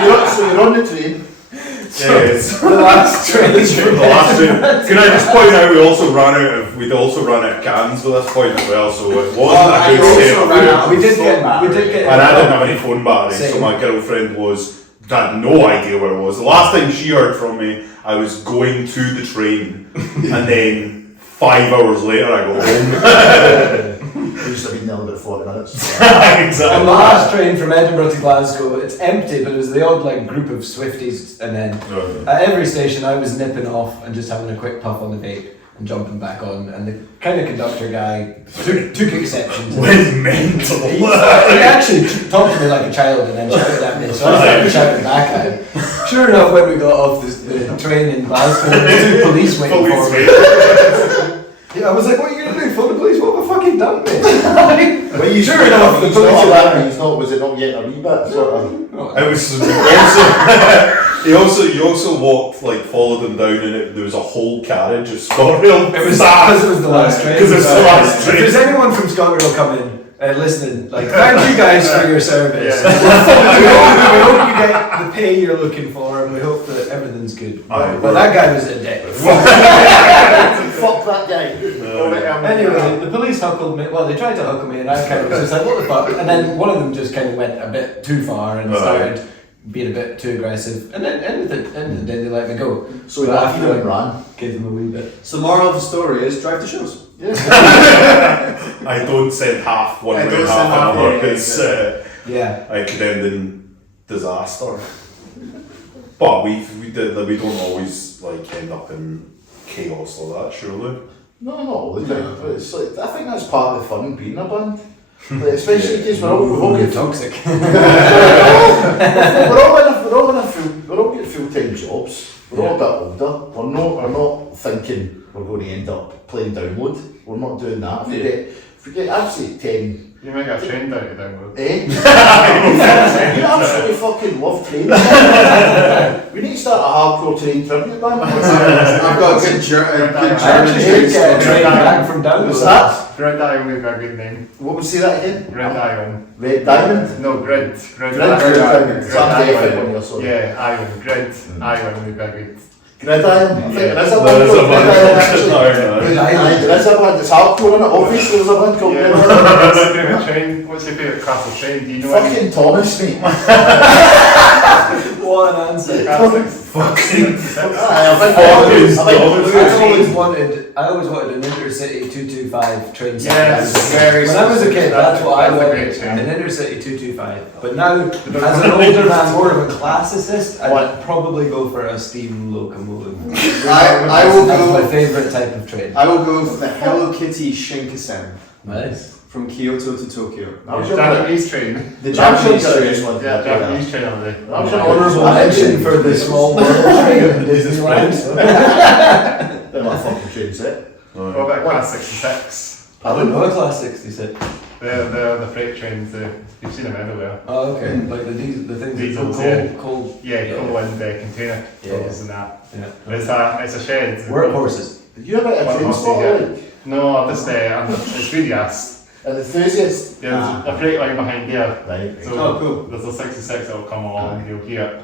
you're on the train. Yeah, it's The last train. the last train. Can I just point out we'd also run out of cans at this point as well, so it wasn't a good state. We did get. And I didn't have any phone batteries, so Same. my girlfriend had no idea where it was. The last time she heard from me, I was going to the train, and then 5 hours later I go home. We used to be there about 40 minutes. Exactly. On the last train from Edinburgh to Glasgow, it's empty, but it was the odd like group of Swifties, and then at every station I was nipping off and just having a quick puff on the vape and jumping back on, and the kind of conductor guy took exception to Went mental. He actually talked to me like a child and then shouted at me, so I started shouting back at him. Sure enough, when we got off the train in Glasgow, there were 2 police waiting for me. Yeah, I was like, what are you going to do? Phone the police? What the fuck you done, mate? Well, you Sure enough, the police are that means not, was it not yet a wee bit? Sort of. It was he also walked, like, followed them down, and there was a whole carriage of ScotRail. It was because it was the last train. Because it's the last If train. there's anyone from ScotRail coming listening, like, thank you guys for your service. Yeah. we hope you get the pay you're looking for, and we hope that everything's good. Aye. But that guy was a dick. Fuck that guy. Anyway, the police huckled me. Well, they tried to huckle me, and I kind of was just like, what the fuck? And then one of them just kind of went a bit too far and started being a bit too aggressive. And then end of the day, they let me go. So we But laughed after and I ran. gave them a wee bit. So moral of the story is drive to shows. I don't send half one I way don't and send half half, another, yeah, because Yeah. I could end in disaster. But we don't always like end up in chaos like that, surely. No, not all the time. But it's like, I think that's part of the fun being a band. Like, especially because we're all getting toxic. we're all getting full-time jobs. We're all a bit older. We're not thinking we're going to end up playing download. We're not doing that. If we get absolutely 10. You might get trained out of download. You absolutely fucking love training. We need to start a hardcore train tribute band. I've got a good German I actually did get a train back from down. What's that? Red Iron would be a good name. What would say that again? Red Iron. Red Diamond? No, Grid. Grid Diamond. It's not the effort one, you're sorry. Yeah, Iron. Grid. Iron would be a good. Gridiron? I think there is a There band is a called band Gridiron called actually. Gridiron, Aye, there is a band, it's hardcore in it, obviously there's a band called Yeah. Gridiron. What's your favourite train? What's your favourite class of train? Do you know any? Fucking Thomas, mate. What an answer. Classics. Fucking I always wanted an intercity 225 train set. Yes, very When I was a kid, that's what I That's a wanted, great train. an intercity 225. But now, as an older man, more of a classicist, I'd probably go for a steam locomotive. I will That's my go. favourite type of train. I will go for the Hello Kitty Shinkansen Nice. from Kyoto to Tokyo. That was your Japanese train. The Japanese Japanese train. train. Yeah, Japanese train on That the. was your Honourable mention for the small world train in Disneyland. They're my fucking train set. What about Class 66? I don't know a Class 66. They're the freight trains. You've seen them everywhere. Oh, okay. Like the things that Diesels, coal, yeah. coal. Yeah, coal and container Yeah. tools and that. Yeah. It's a shed. Workhorses. Did you ever get a What train must spot you get? like? No, I'm just it's good yes. An enthusiast? Yeah, there's a freight line behind there. Right. So Oh, cool. there's a 66 that'll come along and you'll hear it.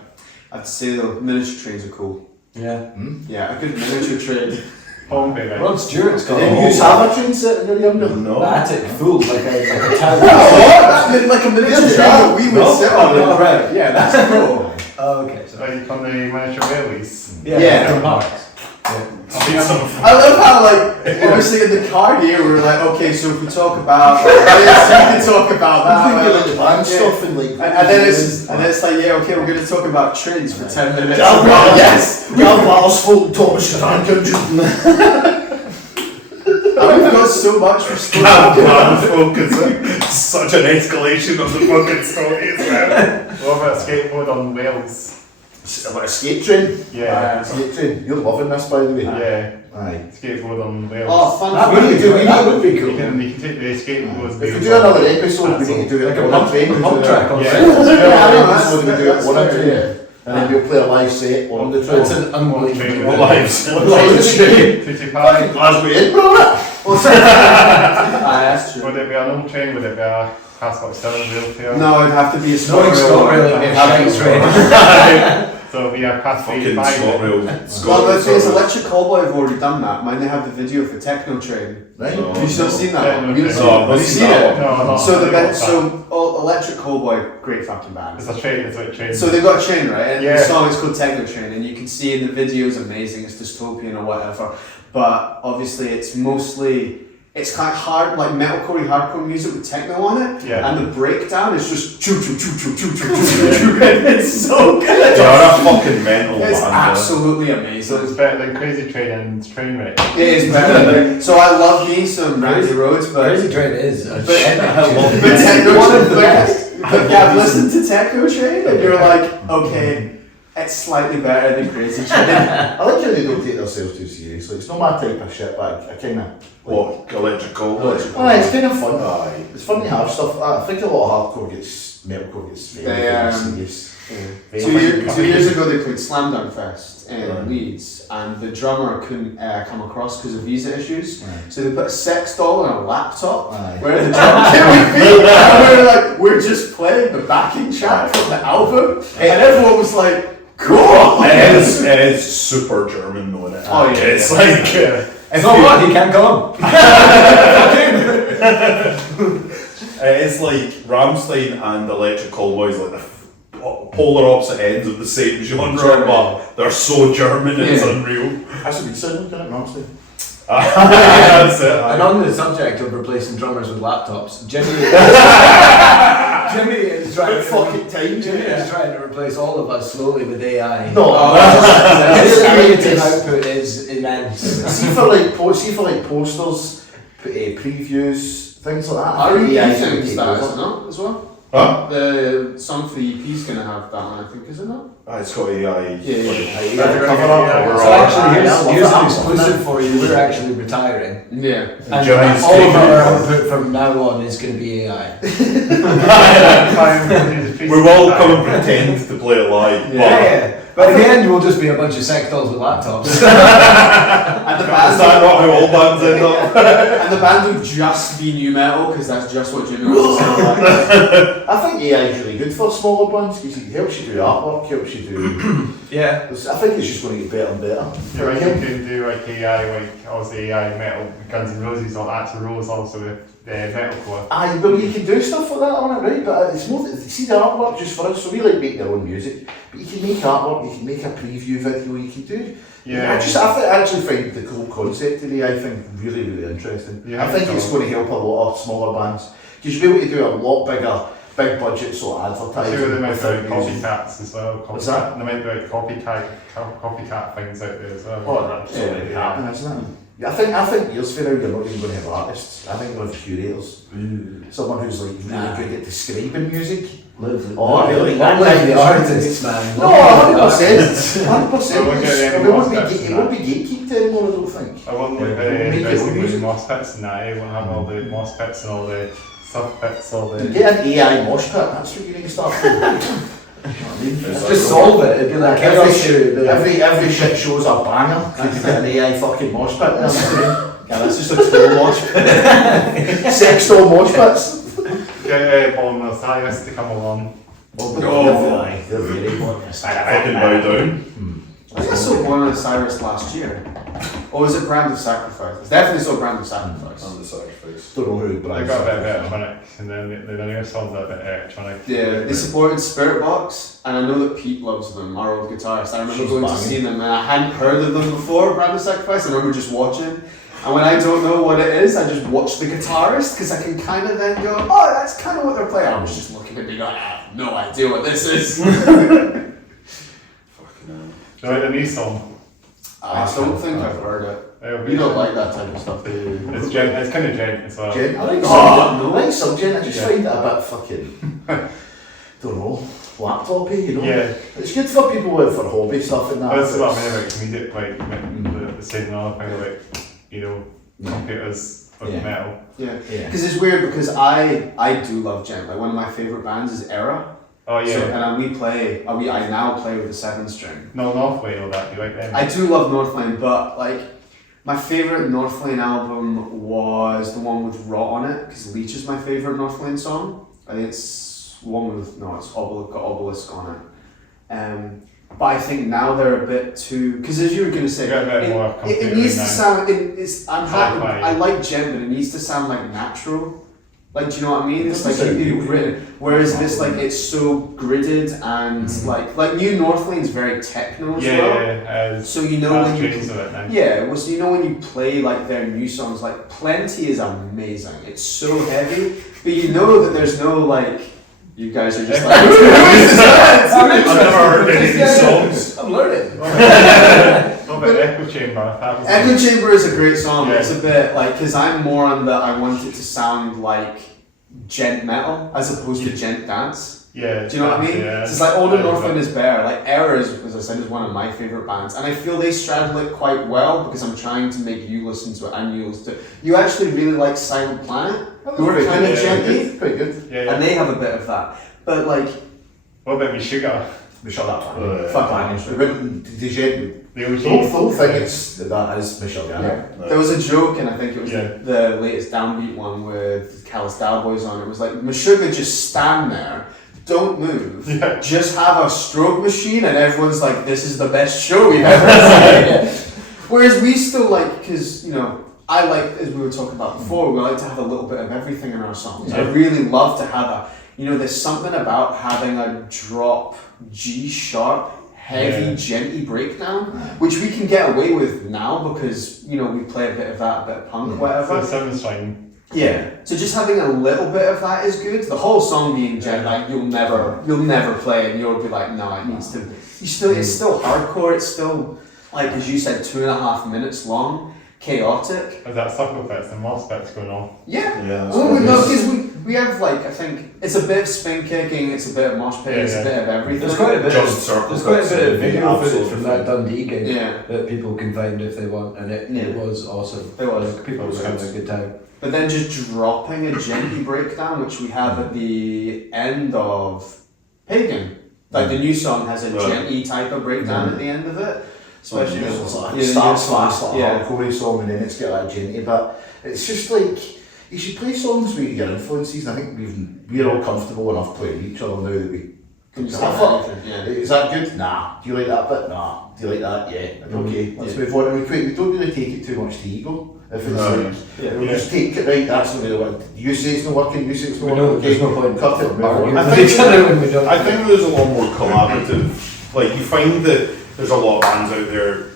I have to say though, miniature trains are cool. Yeah. Yeah, a good miniature train. Pompey, right? Rod Stewart's got Did a you whole have a train set when you were younger? No. attic full, like a town. What? Like a miniature train that we would No? sit on. Oh, right. Yeah, that's cool. Oh, okay. So you come the miniature railways. Yeah. Yeah. From parks. Yeah. I love how, like, obviously in the car here, we were like, okay, so if we talk about this, we can talk about that. Like the band stuff and like. And then it's like, yeah, okay, we're going to talk about trains for 10 minutes. Yes! Gal Wallace, Thomas Frank, and just. And we've got so much for story. It's such an escalation of the fucking story as well. What about skateboard on Wales? Like a skate train? Yeah. Skate train. You're loving this, by the way. Yeah. Aye. Skateboard on Wales. Oh, fun. That would be cool. You can take the skateboards. If we do another episode, we need to do it Like a on a train. pump track on Yeah. Wales. Episode, we do it on a train. And then we'll play a live set on the train. That's an unbelievable Lives. Live train. 55. Glasgow, Edinburgh. That's true. Would it be an old train? Would it be a Passport 7 rail fair? No, it'd have to be a Knowing ScotRail, it'd be a shite train. So it'll be a Pass Fucking 85. ScotRail. Well, the thing is, Electric Cowboy have already done that. Mine, they have the video for Techno Train. Right. No. Have you still seen that one? No, Have you seen it? No, not. So not Electric Cowboy, great fucking band. It's a train, it's like a train. So they've got a train, right? And Yeah. the song is called Techno Train, and you can see in the videos, amazing, it's dystopian or whatever. But obviously, it's mostly, it's kind of hard, like metalcore, hardcore music with techno on it. Yeah. And the breakdown is just choo choo choo choo choo choo choo choo. It's so good. They are a fucking mental It's band. absolutely So amazing. it's better than Crazy Train and Trainwreck. It is better. So I love me some Randy Rhodes, but Crazy Train is a But shit. Techno One of Train, the best. but yeah, listen to Techno Train, and you're like, okay, it's slightly better than Crazy Train. I like how they don't take themselves too seriously. It's not my type of shit, but I kind of. What? Electrical? Aye, it's kind of fun. Aye. It's fun to have stuff. I think a lot of hardcore metalcore gets very, very serious. Very 2 years ago, they played Slam Dunk Fest in Right. Leeds, and the drummer couldn't come across because of visa issues. Right. So they put a sex doll on a laptop Aye. where the drum kit would be, and we were like, we're just playing the backing track from the album, and everyone was like, cool. It is super German though, isn't it? Oh, yeah, It's yeah. like... So what? He can't come. It's like Rammstein and Electric Callboys, like the polar opposite ends of the same genre, German. but they're so German, it's Yeah. unreal. That's a good sound, isn't it, Ramsey? That's it. And on the subject of replacing drummers with laptops, Jimmy is trying to replace all of us slowly with AI. No. His It's- creative output is immense. See for like posters, previews, things like that. Our EP Yeah, thing's take that, over. isn't it, as well? Huh? The song for the EP is going to have that on, I think, isn't it? It's got AI. Yeah, Cover up. So actually, Yeah, here's an yeah. exclusive for you. We're actually retiring. Yeah. And Jimmy's all of taking our it. output from now on is going to be AI. We will come and pretend to play it live, Yeah. But in the end, we'll just be a bunch of sex dolls with laptops. And the Is band, that not how all bands end up? and the band would just be new metal because that's just what Jimmy wants to sound like. I think AI is really good for smaller bands because it helps you do artwork, helps you do. Yeah. I think it's just going to get better and better. Yeah, like you can do like AI, like obviously AI metal, Guns N' Roses, or Axl Rose also with metalcore. Aye, well you can do stuff like that on it, right? But it's more, see the artwork just for us, so we like making our own music, but you can make artwork, you can make a preview video, you can do. Yeah. I actually find the whole concept of the AI thing really, really interesting. Yeah, I think it's going to help a lot of smaller bands, because you'll be able to do a lot big budget sort of advertising. Sure, they might be without like using- copycats as well. What's that? There might be like copycat things out there as well. Oh, that's already happening, isn't it? Yeah, I think years from now you're not even going to have artists. I think you'll have curators. Someone who's like really good at describing music. Oh, really? Not like the artists, man. No, 100%. 100%. Well, we'll get any It won't be Moss Pits it won't be gatekeeped anymore, I don't think. I won't Yeah, look we'll very make it interesting own with music. the moss pits and that. I won't have all the moss pits and all the sub pits, all the. Get an AI mosh pit, that's what you need to start doing. Just solve it. It'd be like chaos theory. Every shit show's a banger. Could you get an AI fucking mosh pit there? Yeah, that's just a tool watch. Sex doll mosh pits. Get Paul and Osiris to come along. They're very Fucking bow down. I think I saw Born on Cyrus last year. Or was it Brand of Sacrifice? It's definitely still Brand of Sacrifice. And the sacrifice. Don't know who They Brand got a bit electronic, and then the newer songs are a bit electronic. Yeah, they supported Spirit Box, and I know that Pete loves them, our old guitarist. I remember She's going to banging. see them, and I hadn't heard of them before, Brand of Sacrifice. I remember just watching. And when I don't know what it is, I just watch the guitarist, because I can kind of then go, oh, that's kind of what they're playing. I was just looking at me going, I have no idea what this is. Fucking hell. So like the new song, I don't think I've heard it. it'll You don't like that type of stuff, do you? It's Djent, it's kind of Djent as well. Gent. I like Oh, some Gent. I just Yeah. find it a bit fucking, don't know, laptopy, you know? Yeah, It's good for people with for hobby stuff and that. that's what I mean about music, like the same other thing like, you know, computers with Yeah. metal. Yeah. Yeah. Because it's weird, because I do love Djent. Like, one of my favourite bands is Era. Oh yeah. So, and I now play with the 7-string. No, Northway, all that, you like them? I do love Northlane, but like my favourite Northlane album was the one with Rot on it, because Leech is my favourite Northlane song. I think it's one with it's got Obelisk on it. But I think now they're a bit too, because as you were going to say, They're a bit more it needs to computer sound. I'm happy. Sci-fi. I like Djent, but it needs to sound like natural. Like, do you know what I mean? It's like Doesn't sound you've weird. written. Whereas this, like, it's so gridded and like New Northlane's very techno as well. Yeah, So you know when you of it now. yeah, well, so you know when you play like their new songs, like Plenty is amazing. It's so heavy, but you know that there's no like. You guys are just like. I'm I've never heard any of these songs. I'm learning. What about Echo Chamber? That was Echo Chamber is a great song. Yeah. It's a bit like, because I'm more on the, I want it to sound like Djent metal as opposed to Djent dance. Yeah. Do you know what I mean? Yeah. So it's like Older Northland is better. Like Era is, as I said, is one of my favourite bands, and I feel they straddle it quite well because I'm trying to make you listen to it and you listen to it. You actually really like Silent Planet, who are kind of Djenty, Pretty good. Yeah. and they have a bit of that. But like, What about Me Sugar? We shut that down. fuck Banging. that. We went to the Gent. The The OG. whole thing that is Michelle Gannon. there was a joke, and I think it was Yeah. the latest Downbeat one with Callous Cowboys on. It was like, Meshuggah just stand there, don't move, Yeah. just have a stroke machine, and everyone's like, this is the best show we've ever seen. Whereas we still like, because, you know, I like, as we were talking about before, we like to have a little bit of everything in our songs. I Yeah. really love to have a, you know, there's something about having a drop G sharp, heavy, Yeah. genty breakdown, which we can get away with now because, you know, we play a bit of that, a bit of punk, whatever. So Seven's fine. Yeah. So just having a little bit of that is good. The whole song being Djent, like you'll never play, and you'll be like, no, it needs to. It's still hardcore. It's still like, as you said, 2.5 minutes long, chaotic. There's that circle pits and moss pits going on. Yeah. Yeah, that's Well, what it no, is. because we have like, I think it's a bit of spin kicking, it's a bit of mosh pit, it's a Yeah, bit of everything. There's quite a bit. Just circle There's quite a pits, bit of yeah, video footage absolutely. from that Dundee gig Yeah. that people can find if they want, and it Yeah. was awesome. It was. Like, people It was were having a good. good time. But then just dropping a genty breakdown, which we have at the end of Pagan. Like the new song has a Right. genty type of breakdown at the end of it. Especially It's this like one. it starts fast like Yeah. a hardcore song and then it's got that genty, but it's just like you should play songs with your influences, and I think we're all comfortable enough playing with each other now that we Can you say I thought- anything? Yeah. Is that good? Nah. Do you like that bit? Nah. Do you like that? Yeah. Okay. Let's move on. And we don't really take it too much to ego. If it's like, Yeah. we'll just take it right. That's the way the one. You say it's not working. You say it's not We know working. there's no point Cut it. Move arguing on. with each other when we don't. I think there's a lot more collaborative. Like you find that there's a lot of bands out there,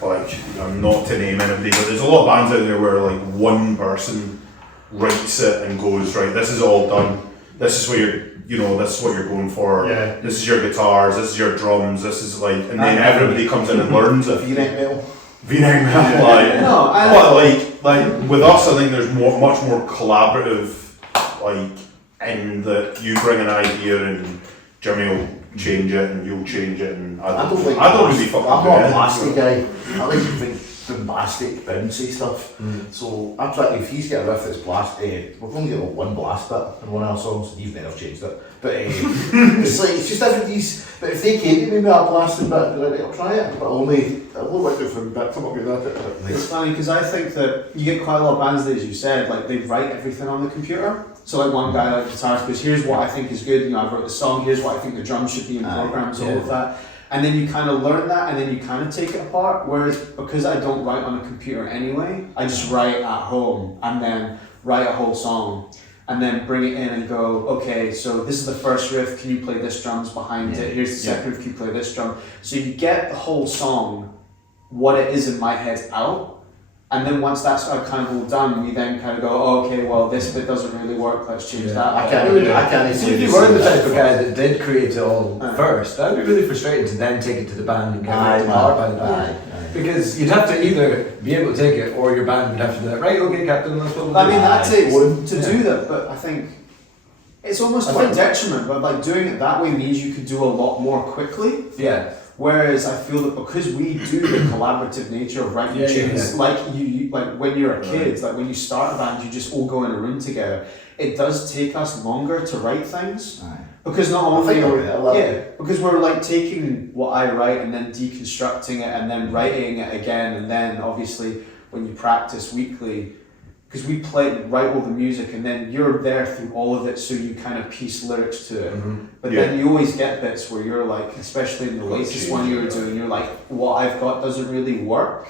like not to name anybody, but there's a lot of bands out there where like one person writes it and goes, right, this is all done. This is what this is what you're going for. Yeah. This is your guitars. This is your drums. This is like, and then everybody comes in and learns it. V-neck metal. V-neck metal, like. No, I But like with us, I think there's much more collaborative, like in that you bring an idea and Jimmy will change it and you'll change it, and I don't really fucking I'm do not a anything. blasty guy. I like big bombastic, bouncy stuff. So I'm trying. If he's got a riff that's blast, we've only got one blast bit in one of our songs. You've never changed it, but it's like it's just different. But if they came to me with that blasted bit, I'd be like, I'll try it. But only I'll work it for a bit. Come up with that. It's funny because I think that you get quite a lot of bands that, as you said, like they write everything on the computer. So like one guy like guitarist goes, here's what I think is good, you know, I wrote the song, here's what I think the drums should be in programs, all of that. And then you kind of learn that, and then you kind of take it apart. Whereas because I don't write on a computer anyway, I just write at home and then write a whole song, and then bring it in and go, okay, so this is the first riff. Can you play this drums behind it? Here's the second riff. Can you play this drum? So you get the whole song, what it is in my head out. And then once that's kind of all done, we then kind of go, oh, okay, well, this bit doesn't really work, let's change that. I can't See, if you were the type of guy that did create it all first, that would be really frustrating to then take it to the band and get it apart by the band. Because you'd have to either be able to take it, or your band would have to be like, right, okay, Captain, let's go. I mean, that takes to do that, but I think it's almost like detriment, but like doing it that way means you could do a lot more quickly. Yeah. Whereas I feel that because we do the collaborative nature of writing tunes, like you like when you're a kid, like when you start a band, you just all go in a room together. It does take us longer to write things because not only because we're like taking what I write and then deconstructing it and then writing it again, and then obviously when you practice weekly. Because we write all the music, and then you're there through all of it, so you kind of piece lyrics to it. But then you always get bits where you're like, especially in the latest one you were doing, you're like, what I've got doesn't really work.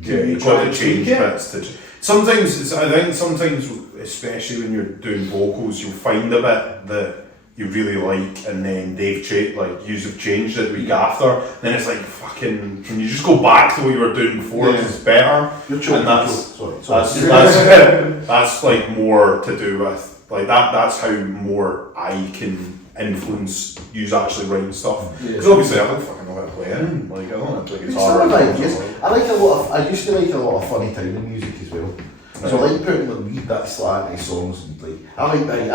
You've got to change bits. Sometimes, I think sometimes, especially when you're doing vocals, you'll find a bit that you really like, and then you've changed it the week after, then it's like, fucking, can you just go back to what you were doing before, because it's better? And that's like more to do with, like that's how more I can influence you actually writing stuff. Because obviously I don't fucking know how to play it. Like I don't know how to play guitar. I used to like a lot of funny timing music as well. So I like putting like wee bits like into songs, and like I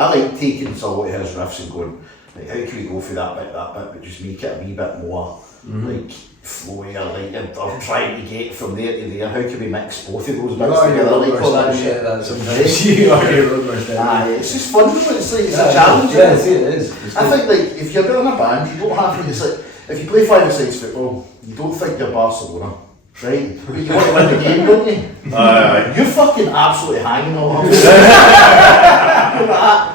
like taking Salty Hairs riffs and going, like, how can we go for that bit, but just make it a wee bit more like flowy, or trying to get from there to there. How can we mix both of those bits together? Like all that shit. It's just fun. It's like it's a challenge. Yeah, it is. I think like if you're in a band, you don't have to. It's like if you play five-a-side football, you don't think you're Barcelona. Right, but you want to win the game, don't you? You're fucking absolutely hanging all up.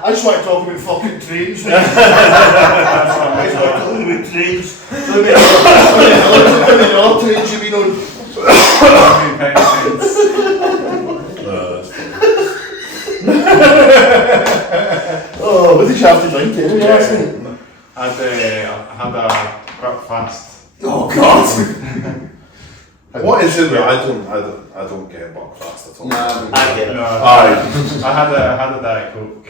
I just want to talk about fucking trains. I just want to talk about trains. How many other trains you been on? Oh, what did you have to drink anyway? I had a breakfast. Oh God! What is it? I don't get Buckfast at all. I get it. I had a Diet Coke.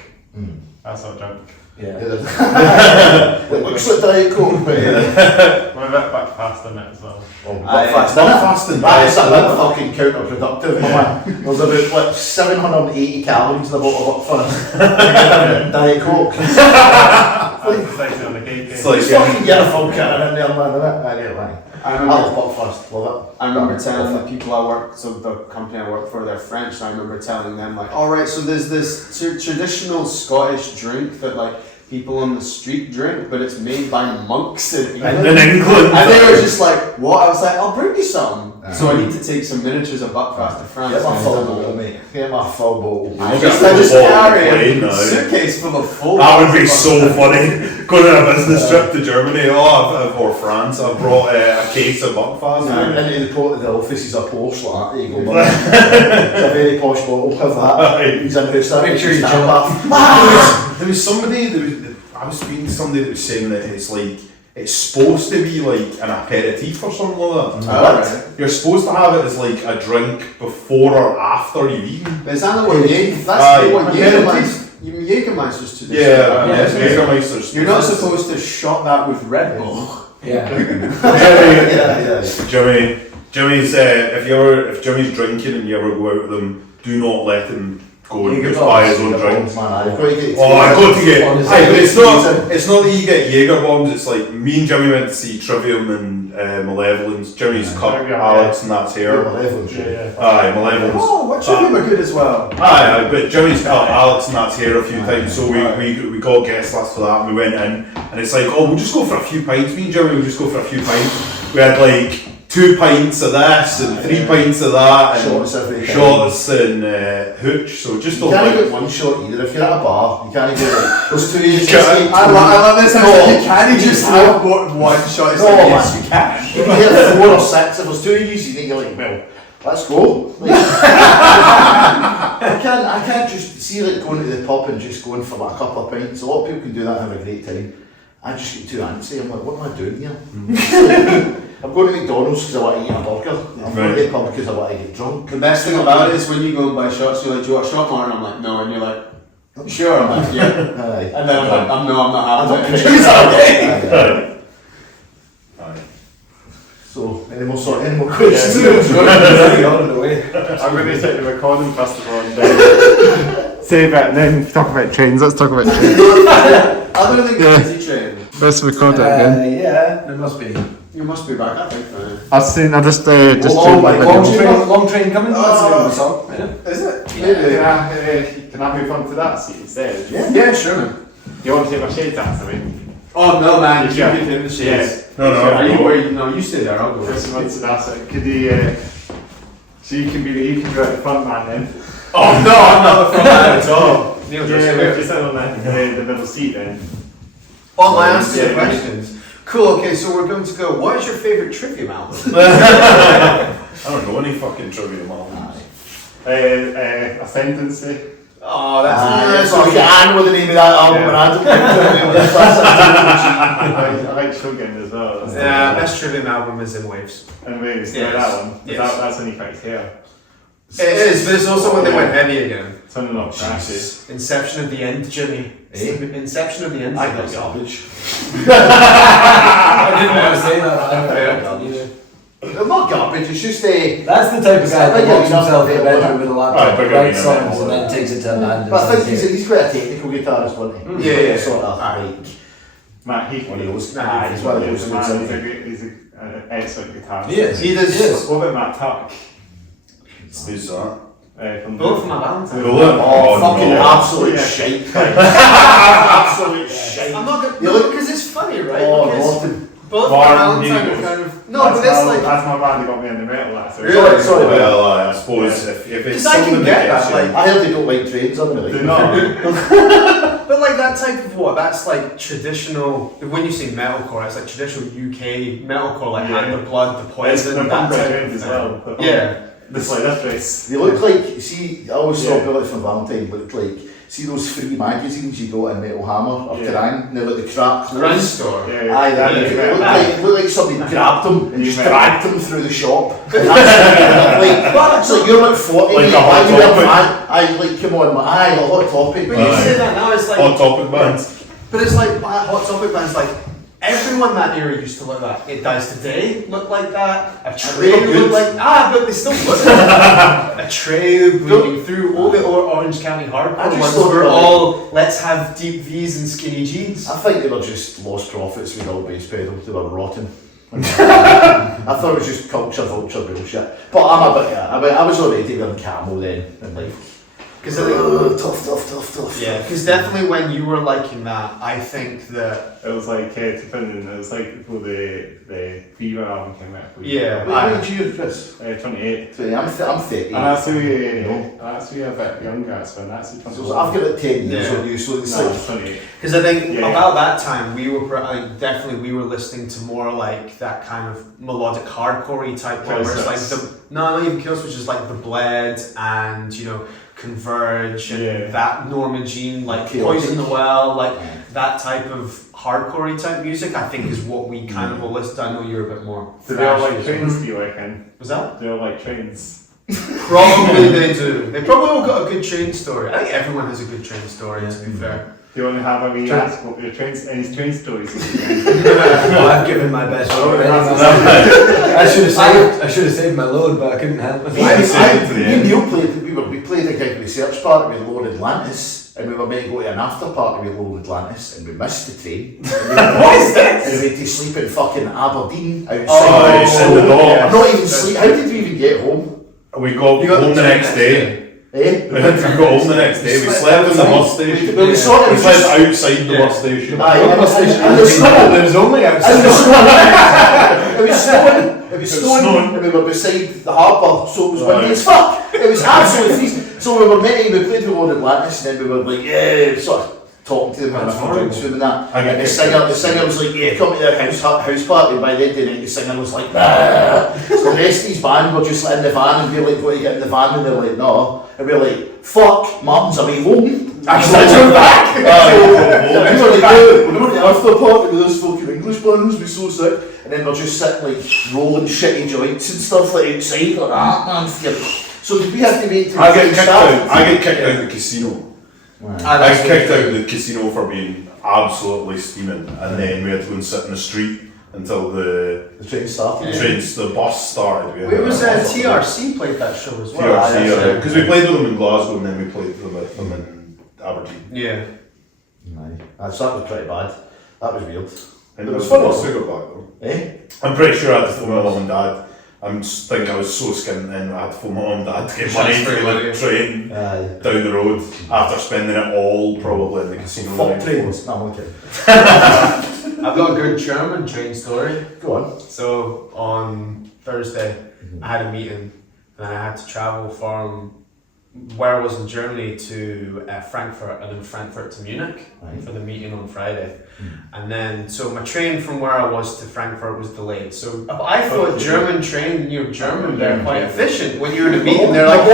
That's not drunk. Yeah. It looks like Diet Coke, but We're a bit Buckfast in it as well. Buckfast and that is a bit fucking counterproductive, man. There's about like 780 calories in a bottle of Buckfast. Diet Coke. It's like fucking get a full can in there, man, innit? I love Buckfast, love it. I remember telling the people I work, so the company I work for, they're French, and I remember telling them like, alright, so there's this traditional Scottish drink that like people on the street drink, but it's made by monks in England. In England. And they were just like, what? I was like, I'll bring you some. So I need to take some miniatures of Buckfast to France. Get my full bottle, mate. Get my full bottle. I just carry a suitcase full of full That would be so funny. Going on a business trip to Germany or France, I brought a case of Buckfast. Into the port of the office is a Porsche like that. There you go, it's a very posh bottle of that. He's in house. Make sure you chill up. There was somebody, I was speaking to somebody that was saying that it's like, it's supposed to be like an aperitif or something like that. You're supposed to have it as like a drink before or after you've eaten. But is that not what Jägermeister's tradition? Jägermeister's. You're not supposed to shot that with Red Bull. Jimmy's if Jimmy's drinking and you ever go out with him, do not let him go and just buy his own drinks. I've got to get but it's not that you get Jaeger bombs, it's like me and Jimmy went to see Trivium and Malevolence. Jimmy's cut Alex and that's here. Malevolence. Malevolence. Oh, what Trivium are good as well. But Jimmy's cut Alex and that's here a few times, so we got guest list for that and we went in and it's like, oh, we'll just go for a few pints. Me and Jimmy would just go for a few pints. We had like 2 pints of this and 3 pints of that, and Shots every time. shots and hooch. So just You don't can't like. get one shot either. If you're at a bar, you can't get like those 2 years. I love this. No. You can't just have one shot. It's No, like, man. yes, you can. You can get 4 or 6. If there's 2 of you, you think you're like, well, let's go. Like, I can't just see like going to the pub and just going for like a couple of pints. A lot of people can do that and have a great time. I just get too antsy. I'm like, what am I doing here? I'm going to McDonald's because I want to eat a burger. I'm going to the pub because I want to get drunk. The best thing about it is when you go and buy shots, you're like, do you want a shot, Martin? I'm like, no. And you're like, sure. I'm like, yeah. Aye. And then I'm like, I'm not I don't having care. it. Is that okay? Aye. So, any more questions? On the way. I'm going to take the recording festival and then save it and then talk about trains. Let's talk about trains. I don't think it's a train. Let's record it again. Yeah, there must be. You must be back, I think. I just tuned my Long train coming. That's a bit of a song. Yeah. Is it? Yeah, can I move on to that seat instead? Yeah, sure, man. You want to take my shades out, I mean? Oh, no, man. You Yeah. give him the shades. No, Are you no. where you? No, you stay there. I'll go. This one's that's it. Could you, so you can be the front man then? Oh, no, I'm not the front man at all. Neil, Yeah, just sit on the middle seat then. Oh, I asked you Yeah. questions. Cool, okay, so we're going to go. What is your favourite Trivium album? I don't know any fucking trivia albums. A sentence. Oh, that's It's like, I know the name of that album, and I don't think I like Shogun as well. That's Yeah, best Trivium album is In Waves. And maybe it's Yes. that one. Yes. That's only facts here. It is, but it's also when they went heavy again. Turning up trashy. Inception of the End, Jimmy. Eh? Inception of the End. I got garbage. I didn't want to say that. They're not garbage, it's just a... That's the type of guy that locks himself in a bedroom with a laptop, Alright, writes bigger songs, and then takes it to a band. But I think he's quite a technical guitarist, wasn't he? Yeah. Sort of Aye. like... Matt Heath. One of those. Aye, He's one of those He's good he's an excellent guitarist. He is. He does. He is. What about Matt Tuck? Who's that? From Both of my Valentine. Oh, fucking no. absolute Yeah. shite. Absolute shite. I'm not gonna. You No, look- because it's funny, right? Oh, Because Martin. both Martin my Valentine Eagles. are kind of. No, but it's like. That's my band that got me in the metal. That's it. Really? Sorry, but Well, I suppose if it's Because I can something get gets that, you- like- I heard they don't like trains, I don't really. Do not. But like that type of what? That's like traditional. When you say metalcore, it's like traditional UK metalcore, like Yeah. Hand of Blood, The It's Poison, the that punk type trains of as thing. well. Yeah. This like this place. They look like, see, I always thought Yeah. Billy from Valentine looked like, see those free magazines you got in Metal Hammer or Yeah. Kerrang, they're like the crap Grand clothes. store. Yeah. Aye, that, Yeah. they look like somebody grabbed them and You just met- dragged them through the shop. And that's like, so you're like 40, Like mate, a Hot why you wear Topic. I like, come on, man, aye, a Hot Topic. When you Aye. say that now, it's like. Hot Topic band. But it's like Hot Topic bands, like everyone that era used to look like that. It Dies Today looked like that. A they Tray look good. looked like but they still look like that. A Tray bleeding through all the Orange County I hardcore just ones thought were they were all let's have deep V's and skinny jeans. I think they were just lost profits with all bass pedals, they were rotten. I thought it was just culture vulture bullshit. But I'm a bit, I mean, I was already wearing camo then, and like, Because I think, tough. yeah, because definitely when you were liking that, I think that It was like to put in. It was like before the Fever album came out. yeah, How old are you, Chris? 28. So, I'm 30. And that's who No. that's who a bit younger. So that's the 28. So I've got like 10 years Yeah. on you, so it's No, like, it's 28. Because I think Yeah. about that time we were definitely we were listening to more like that kind of melodic hardcore-y type one, where it's like Killswitch. not even Killswitch, is like the Bled and Converge and Yeah. that Norma Jean, like Chaotic. Poison the Well, like that type of hardcore-y type music. I think is what we kind of all listen to. I know you're a bit more. Do they all thrashy like as well. trains? Do you reckon? Was that? Do they all like trains? Probably they do. They probably all got a good train story. I think everyone has a good train story. To be fair. Do you want to have a wee Train- ask what your trains? Any train stories? Well, I've given my best Oh, shot. that's- I should have saved my load, but I couldn't help it. me and saved it to the end. Neil we played a gig research party with Lord Atlantis, and we were meant to go to an after party with Lord Atlantis, and we missed the train. What is this? And we had to sleep in fucking Aberdeen outside. Oh, it's in the door. I'm not even sleep. How did we even get home? We got You got home the the train next next day. Eh? We got home the next day. We slept in the bus station. Well, we saw it. We was slept just- outside the bus station. Aye, and the snow. There's only And the outside. snow. It was snowing. It was snowing, and we were beside the harbour, so it was windy as fuck. It was absolutely freezing. So we played with Lord Atlantis, and then we were like, yeah, sort of talking to them and drinks with them and that. And the singer was like, yeah, come to the house party. By the end of the night, the singer was like, nah. So the rest of his band were just in the van, and we were like, what, you get in the van? And they're like, no. And we were like, fuck, Martin's away home. Actually, turn back. We were like, the after party with this fucking English band, it was so sick. And then we're just sitting like rolling shitty joints and stuff like outside like that, man. So did we have to wait till I get kicked out of the casino. Right. I got kicked out of the casino for being absolutely steaming, and then we had to go and sit in the street until the train started. The bus started. It was TRC played that show as well. TRC, because we played with them in Glasgow and then we played with them in Aberdeen. Yeah. That was pretty bad. That was weird. And it was fun to go back though. Eh? I'm pretty sure I had to phone my mum and dad. I think I was so skint and I had to phone my mum and dad to get money to get the train down the road after spending it all probably in the casino. Fuck trains. No, I'm okay. I've got a good German train story. Go on. So on Thursday, I had a meeting and I had to travel from where I was in Germany to Frankfurt, and then Frankfurt to Munich for the meeting on Friday. And then, so my train from where I was to Frankfurt was delayed. So I thought German train, German, they're quite efficient. When you're in a meeting, they're like,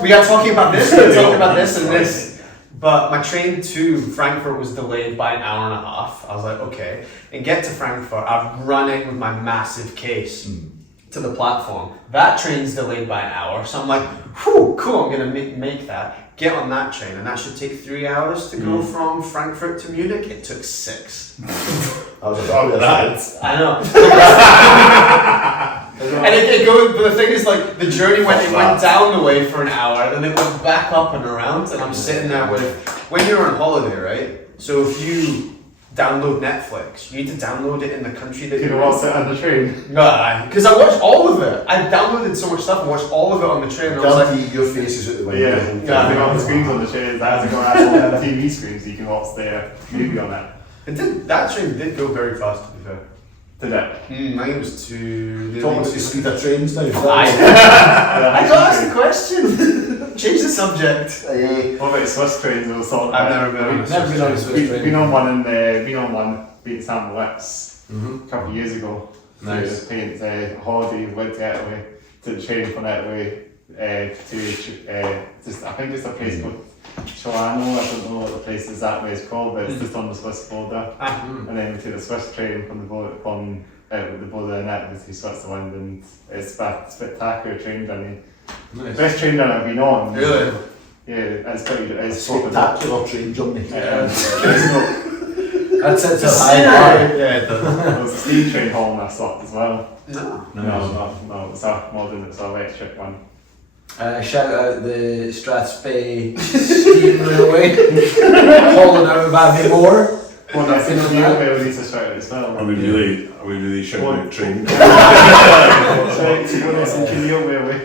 we are talking about this, we're talking about this and this. But my train to Frankfurt was delayed by an hour and a half. I was like, okay. And get to Frankfurt, I'm running with my massive case to the platform. That train's delayed by an hour. So I'm like, whew, cool, I'm gonna make that. Get on that train, and that should take 3 hours to go from Frankfurt to Munich. It took 6. I was like, I know. And it goes, but the thing is, like, the journey went down the way for an hour, then it went back up and around, and I'm sitting there with, when you're on holiday, right? So if you download Netflix, you need to download it in the country that you're in. watch it on the train? Because I watched all of it. I downloaded so much stuff and watched all of it on the train. And I was like, your face is at the window. Yeah, they got the screens on the train. That has to go on TV screens so you can watch the movie on it. That train did go very fast, to be fair. Did it? I think it was too... Talking about the speed of trains now. I got asked the question. Change the subject. What about Swiss trains? I've never been on a Swiss train. We've been on one being Sam Wicks a couple of years ago. Nice. So a holiday, went to Italy, to the train from Italy to I think it's a place called Chilano. I don't know what the place exactly is called, but it's just on the Swiss border. And then we took the Swiss train from the border in Italy to Switzerland, and it's a spectacular train journey. Nice. Best train journey I've been on. Really? Yeah, it's pretty. It's Spectacular train journey. That sets a high bar. Yeah, it does. There was a steam train hauling us up as well. No. No, it's a modern, it's a electric one. Shout out the Strathspey steam railway, hauling out of Abbey Moor. Well, I think you will need to shout out as well. Are we really shouting out train? Bonus and Kinneil Railway.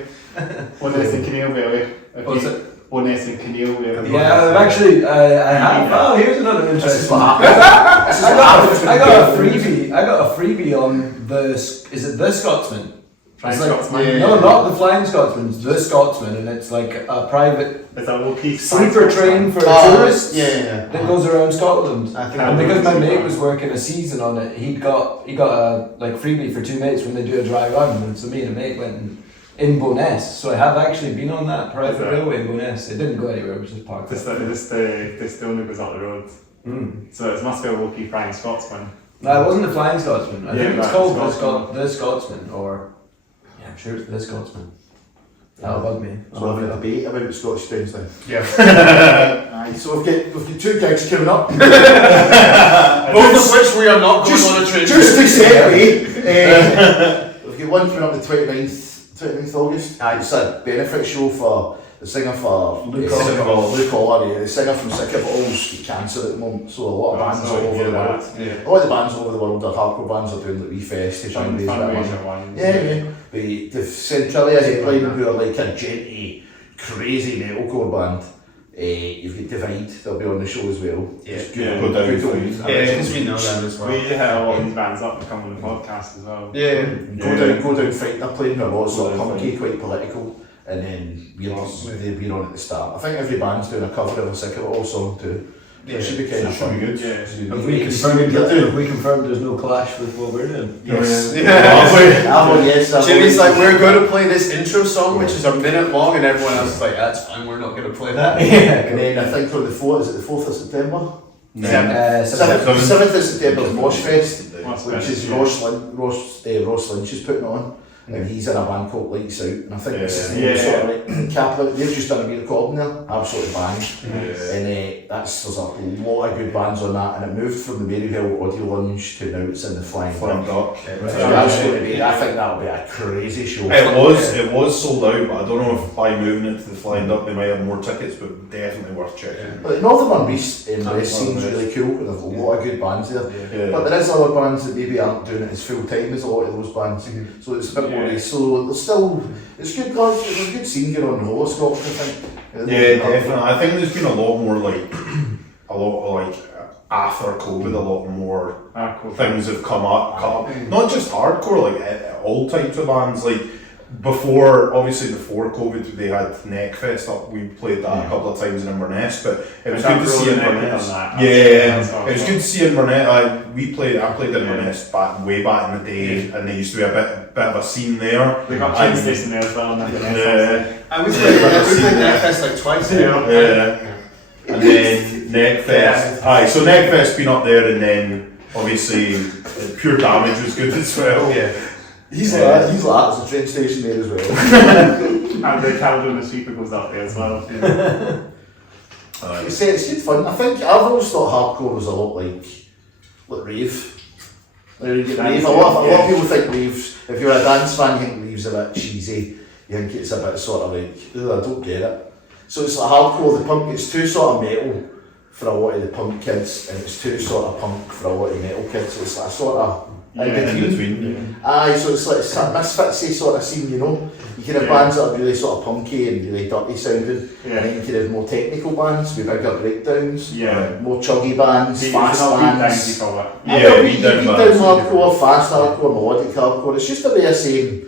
Bonus and Kinneil Railway. What's it? Bonus and Kinneil Railway. Yeah, I've actually, I have. Oh, here's another interesting one. I got a freebie on the, is it the Scotsman? Flying It's like- Scotsman. No, not the Flying Scotsman, it's the Scotsman, and it's like a private It's a low-key sleeper train for tourists Yeah. that goes around Scotland. I think And because my mate was working a season on it, he got a like freebie for 2 mates when they do a dry run, and so me and a mate went in Bo'ness. So I have actually been on that private railway in Bo'ness. It didn't go anywhere, it was just parked. This only goes up the road. So it must be a low-key Flying Scotsman. No, it wasn't the Flying Scotsman. I Yeah, think it's right, called Scotsman. the Scotsman, or yeah, I'm sure it's the Scotsman. That'll bug me. So having a debate about the Scottish trains now. Yeah. So we've got 2 gigs coming up. Both of which we are not going on a train. Just to segue, we've got one coming up the 29th August. It's a benefit show for the singer for Luke Ollery, the singer from Sick of All's cancer at the moment. So a lot of bands all over the world. A lot of the bands all over the world, the hardcore bands, are doing the wee fest to try and raise that money. Yeah. They've sent Trilly as a playing who are like a Djenty, crazy metalcore band. You've got Divide, they'll be on the show as well. Yeah. Just Yeah. good, Go down good old- Divide. Yeah, because we know them as We well. hit a lot of these bands up to come on the podcast as well. Yeah. Go down Fight, they're playing a lot sort of punky, quite political, and then we're on at the start. I think every band's doing a cover of a Sick All song too. Yeah. It should be kind of Should fun. be good. Yeah. Have we confirmed there's no clash with what we're doing? Yes. Yes. Jimmy's like, we're going going to play this intro song, which is a minute long, and everyone else is like, that's fine, we're not going to play that. And then I think on the 4th, is it the 4th of September? 7th of September is Mosh Fest, which is Ross Lynch is putting on. And he's in a band called Lights Out, and I think this is the sort of like capital. They've just done a wee recording there, absolutely banging. And there's a lot of good bands on that, and it moved from the Maryhill Audio Lounge to now it's in the Flying Flying Duck. Duck. That's going to be. I think that'll be a crazy show. It was sold out, but I don't know if by moving it to the Flying Duck they might have more tickets, but definitely worth checking. But the Northern West scene's really cool, and there's a lot of good bands there. Yeah. But there is other bands that maybe aren't doing it as full time as a lot of those bands. So it's a bit more. So there's still it's good. There's a good scene going on in roller Scotland, I think. Yeah, definitely. I think there's been a lot more after COVID, a lot more things have come up. Not just hardcore, like all types of bands. Like before COVID, they had Neckfest up. We played that a couple of times in Inverness, but it was good to see Inverness. Yeah, it was good to see Inverness. I played Inverness way back in the day, and there used to be a bit of a scene there. They got train station there as well. And we played Neckfest like twice. Yeah. And then Neckfest. Aye, so Neckfest been up there, and then obviously Pure Damage was good as well. Yeah. He's like that. There's a train station there as well. And the Caledonian Sweeper goes up there as well. It's good fun. I think I've always thought hardcore was a lot like rave. Rave. A lot of people think raves. If you're a dance fan, you think rave's a bit cheesy. You think it's a bit sort of like, I don't get it. So it's like hardcore. The punk. It's too sort of metal for a lot of the punk kids, and it's too sort of punk for a lot of the metal kids. So it's like sort of. In between. Aye, so it's like a misfitsy sort of scene, you know. You can have bands that are really sort of punky and really dirty sounding, and then you can have more technical bands with bigger breakdowns, more chuggy bands, fast bands. Beatdown hardcore, fast hardcore, melodic hardcore. It's just a way of saying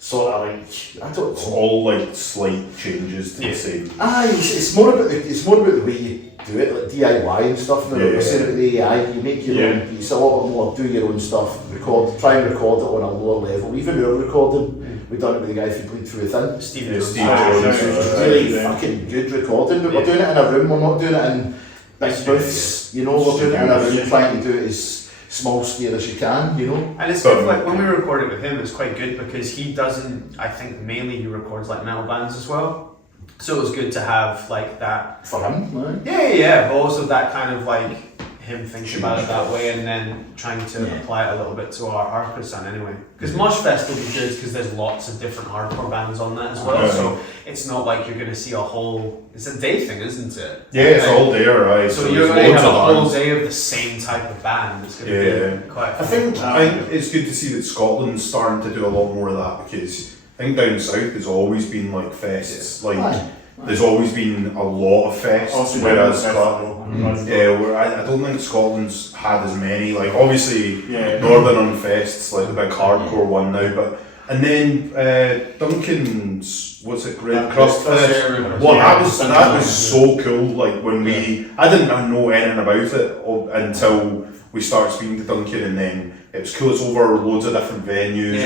sort of like, I don't know. All like slight changes to the same. Aye, it's more about the way you do it, like DIY and stuff. We're saying about the AI, you make your own beats, a lot more, do your own stuff, try and record it on a lower level. Even our recording, we've done it with the guy who played Through the Thin, Steve Jones, really fucking good recording, but we're doing it in a room, we're not doing it in big booths, you know, we're doing it in a room, trying to do it as small scale as you can, you know. And it's good, like when we record it with him, it's quite good because he doesn't, I think mainly he records like metal bands as well. So it was good to have like that for him, right? Yeah, but also that kind of like him thinking about it that way and then trying to apply it a little bit to our hardcore sound anyway. Because Moshfest will be good because there's lots of different hardcore bands on that as well. So it's not like you're going to see it's a day thing, isn't it? Yeah, it's all day, right? So you're going to have a whole day of the same type of band. It's going to be quite fun. I think it's good to see that Scotland's starting to do a lot more of that because I think down south there's always been like fests, there's always been a lot of fests, whereas I don't think Scotland's had as many. Like obviously Northern Unfests, like the big hardcore one now, and then Duncan's Red Crust Fest. That was so cool. Like when I didn't know anything about it until we started speaking to Duncan, and then it was cool. It's over loads of different venues.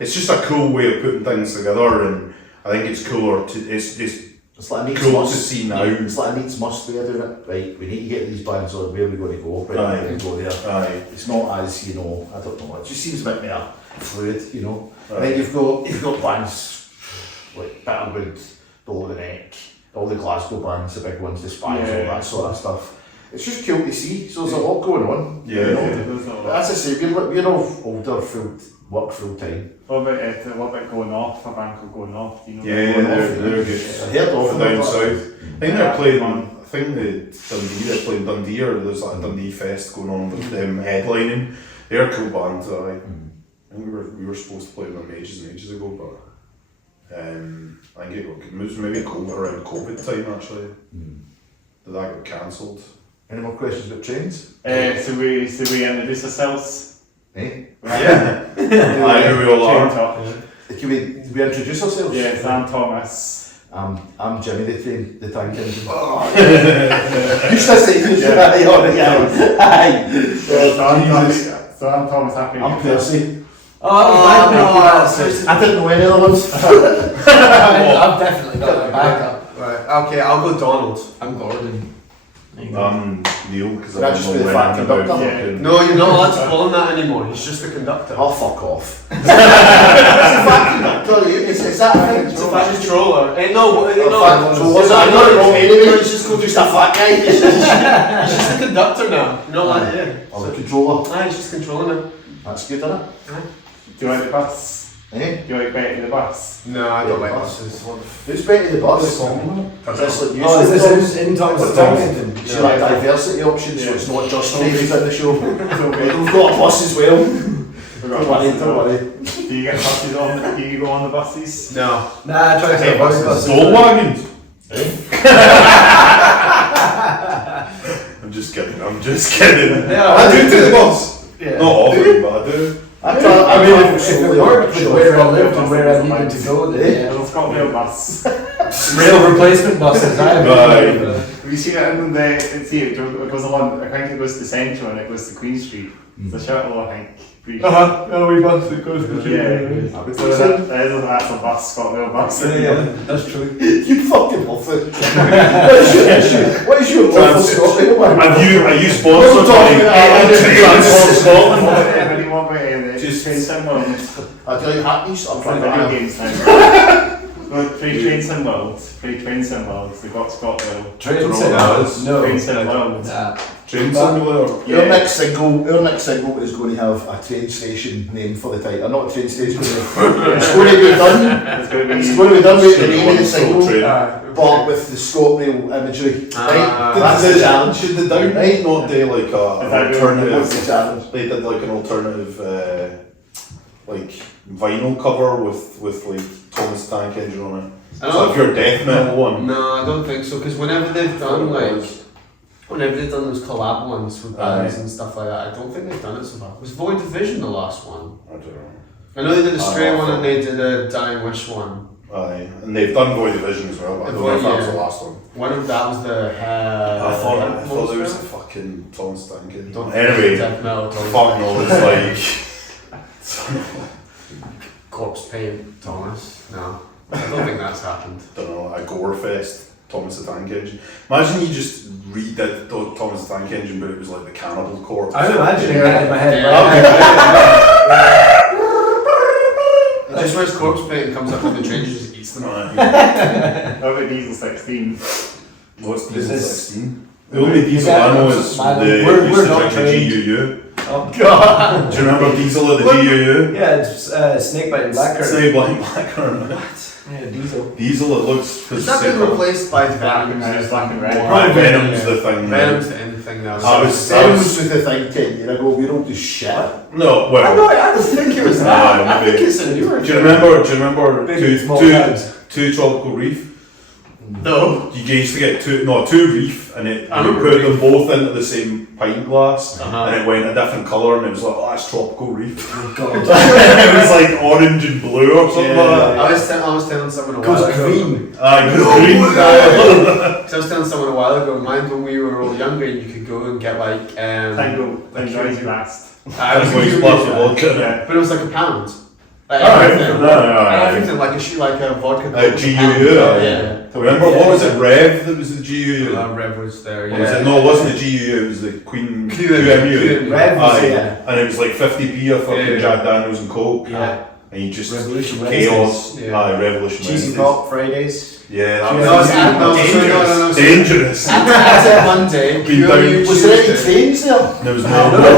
It's just a cool way of putting things together, and I think it's cooler. It's like cool to see now. It's like a needs must way of doing it. Right, we need to get these bands on. Where are we going to go? Right, we're going to go there. It's not as I don't know. It just seems a bit more fluid, you know. And then you've got bands like Bitterwood, Below the Neck, all the Glasgow bands, the big ones, the Spies, all that sort of stuff. It's just cool to see. So there's a lot going on. Yeah. You know? But as I say, we're all older, work full time. What about going off? A band called Going Off? You know, they're good. I heard of them down south. I think they're playing. I think they're playing Dundee, or there's like a Dundee Fest going on with them headlining. They're a cool band. I think we were supposed to play them ages and ages ago, but I think it was maybe around COVID time actually. That got cancelled. Any more questions about trains? So we introduce ourselves. Eh? Yeah. I who we all Train are. talk. Can we introduce ourselves? Yes, I'm Thomas. I'm Jimmy the tank engine. You should have said you. So I'm Thomas Happy. I'm Percy. Oh, I didn't know any other ones. I've definitely got my backup. Right. Okay, I'll go Donald. I'm Gordon. Neil, because That's just the fact conductor. Yeah. No, you're not allowed to call him that anymore. He's just the conductor. Oh, fuck off. It's a fact conductor. Is that a thing? It's a fat controller. No, I got it wrong anyway. He's just a fat guy. He's just the conductor now. You know what? Yeah. Oh, the controller. He's just controlling it. That's good, isn't it? Do you like the bus? Eh? Do you like Betty the bus? No, I don't like buses. buses. Who's Betty the bus? Is this like Oh, is useful? this in Thomas What's Tomlinson? She like diversity options, so it's not just ladies in the show. Okay. We've got a bus as well. We've got Don't worry, buses don't on. worry. Do you get buses on? Do you go on the buses? No. Nah, I tried to avoid buses. Soul wagons. I'm just kidding. Yeah, I do take the bus. Yeah. Not often, but I do. I mean, if it worked with where I lived and where I needed to go, then yeah. Well, it's got rail bus. Rail replacement buses, I Right. Have you seen it in the? It goes along. I think it goes to Central and it goes to Queen Street. The shuttle, I think. Pretty sure. Oh, we bus that goes to Yeah. So that is an actual bus, ScotRail bus. Yeah, that's true. You fucking love it. What is your awful Scotland one? Are you sponsored by Transport Scotland? Anyone by Just- Train Sim World? I do like happiness. I'm From trying to video have. games now. No, Free Train Sim World. Free Train Sim World. They got ScotRail. Train set. No. Train Sim World. Nah. Train simulator. Our next single is going to have a train station name for the title. Not a train station. It's going to be done. It's going to be. It's going to be done with the name of the single, Train. but with the ScotRail imagery. Right? That's the challenge. Should the Downnight not do like an What's the alternative? challenge? They did like an alternative, like vinyl cover with like Thomas the Tank Engine on it. So if you're death metal one, No, I don't think so. Because whenever they've done those collab ones with bands and stuff like that, I don't think they've done it so far. Was Void Division the last one? I don't know. I know they did a Stray one and they did a Dying Wish one. Aye, and they've done Void Division as well, but I don't know if that was the last one. One of that was the. I thought it was the fucking Thomas the Tank Engine. Don't Anyway, death metal. fuck no, it's like. Corpse paint, Thomas. No, I don't think that's happened. Don't know, a gore fest, Thomas the Tank Engine. Imagine you just redid Thomas the Tank Engine, but it was like the Cannibal Corpse. I'm imagining that in my head. Just wears corpse paint and comes up with the train and just eats them. Right. What about Diesel 16? What's Is Diesel this- 16? The only Diesel I know is We're used to not drink the trained. GUU. Oh god. Do you remember Diesel at the GUU? Yeah, it's Snakebite and Blackcurrant. Snake Blind Blackcurrant. Yeah, Diesel. Diesel, it looks. Has that been replaced by Black and Venom's? black and red. Right, Venom's the thing. Venom's the end thing now. I was- Venom's with the thing 10 years ago. We don't do shit. No, well. I don't think it was that. I think it's a newer. Do you remember Big small two heads. Tropical Reef? No. You used to get two reef, and you remember put Reef. them both into the same pint glass, Uh-huh. and it went a different colour, and it was like, oh, that's Tropical Reef. Oh god. It was like orange and blue or something like that. I was telling someone a Goes while ago. green. Aye, it was green. So I was telling someone a while ago, mind when we were all younger, you could go and get like Tango Noisy Last. Tango splash of vodka. Yeah. but it was like £1. Like Alright, everything. Everything, like a vodka. GUU, Yeah. Remember, what was it, Rev that was the GUU? Rev was there, Or was it, no, it wasn't the GUU, it was the Queen QMU. Rev was Aye, yeah. and it was like 50p of fucking Yeah. Jack Daniels and Coke. Yeah. And you just Revolution chaos. Wednesdays. Yeah. Aye, Revolution Cheesy Wednesdays. Pop Fridays. Yeah, that No, was no, dangerous. so- Dangerous. At Monday, Been down- QMU Was there any Tuesday. trains there? There was no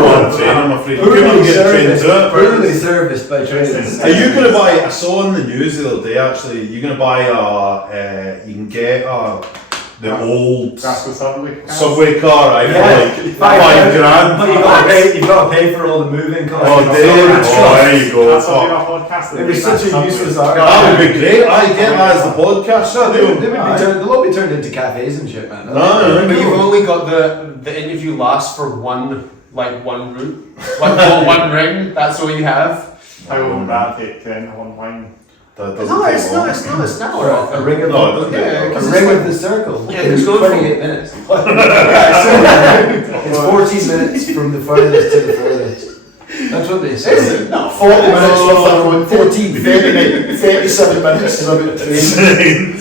one train, I'm afraid. You couldn't get a train to it. Brutally serviced by trains. Are you going to buy, I saw on the news the other day actually, you're going to buy you can get the old Glasgow Subway. subway car, I Yeah. for like £5 grand. But you've got to pay for all the moving costs. Oh, there you go. That's what Fuck. we are podcasting. It'd be such a Subway. useless That argument. would be great. I get that as the podcast. No, they'll Aye. all be turned into cafes and shit, man. No, But you've only got the interview lasts for one route, one ring. That's all you have. How long would that take then on wine? That doesn't take long. It's not. Or a ring of No, it doesn't take long. a ring of the circle. Yeah, it's it's going 28 minutes. It's 14 minutes from the furthest to the furthest. That's what they say. Is it? No, 40 minutes worth of road. 37 minutes is about train.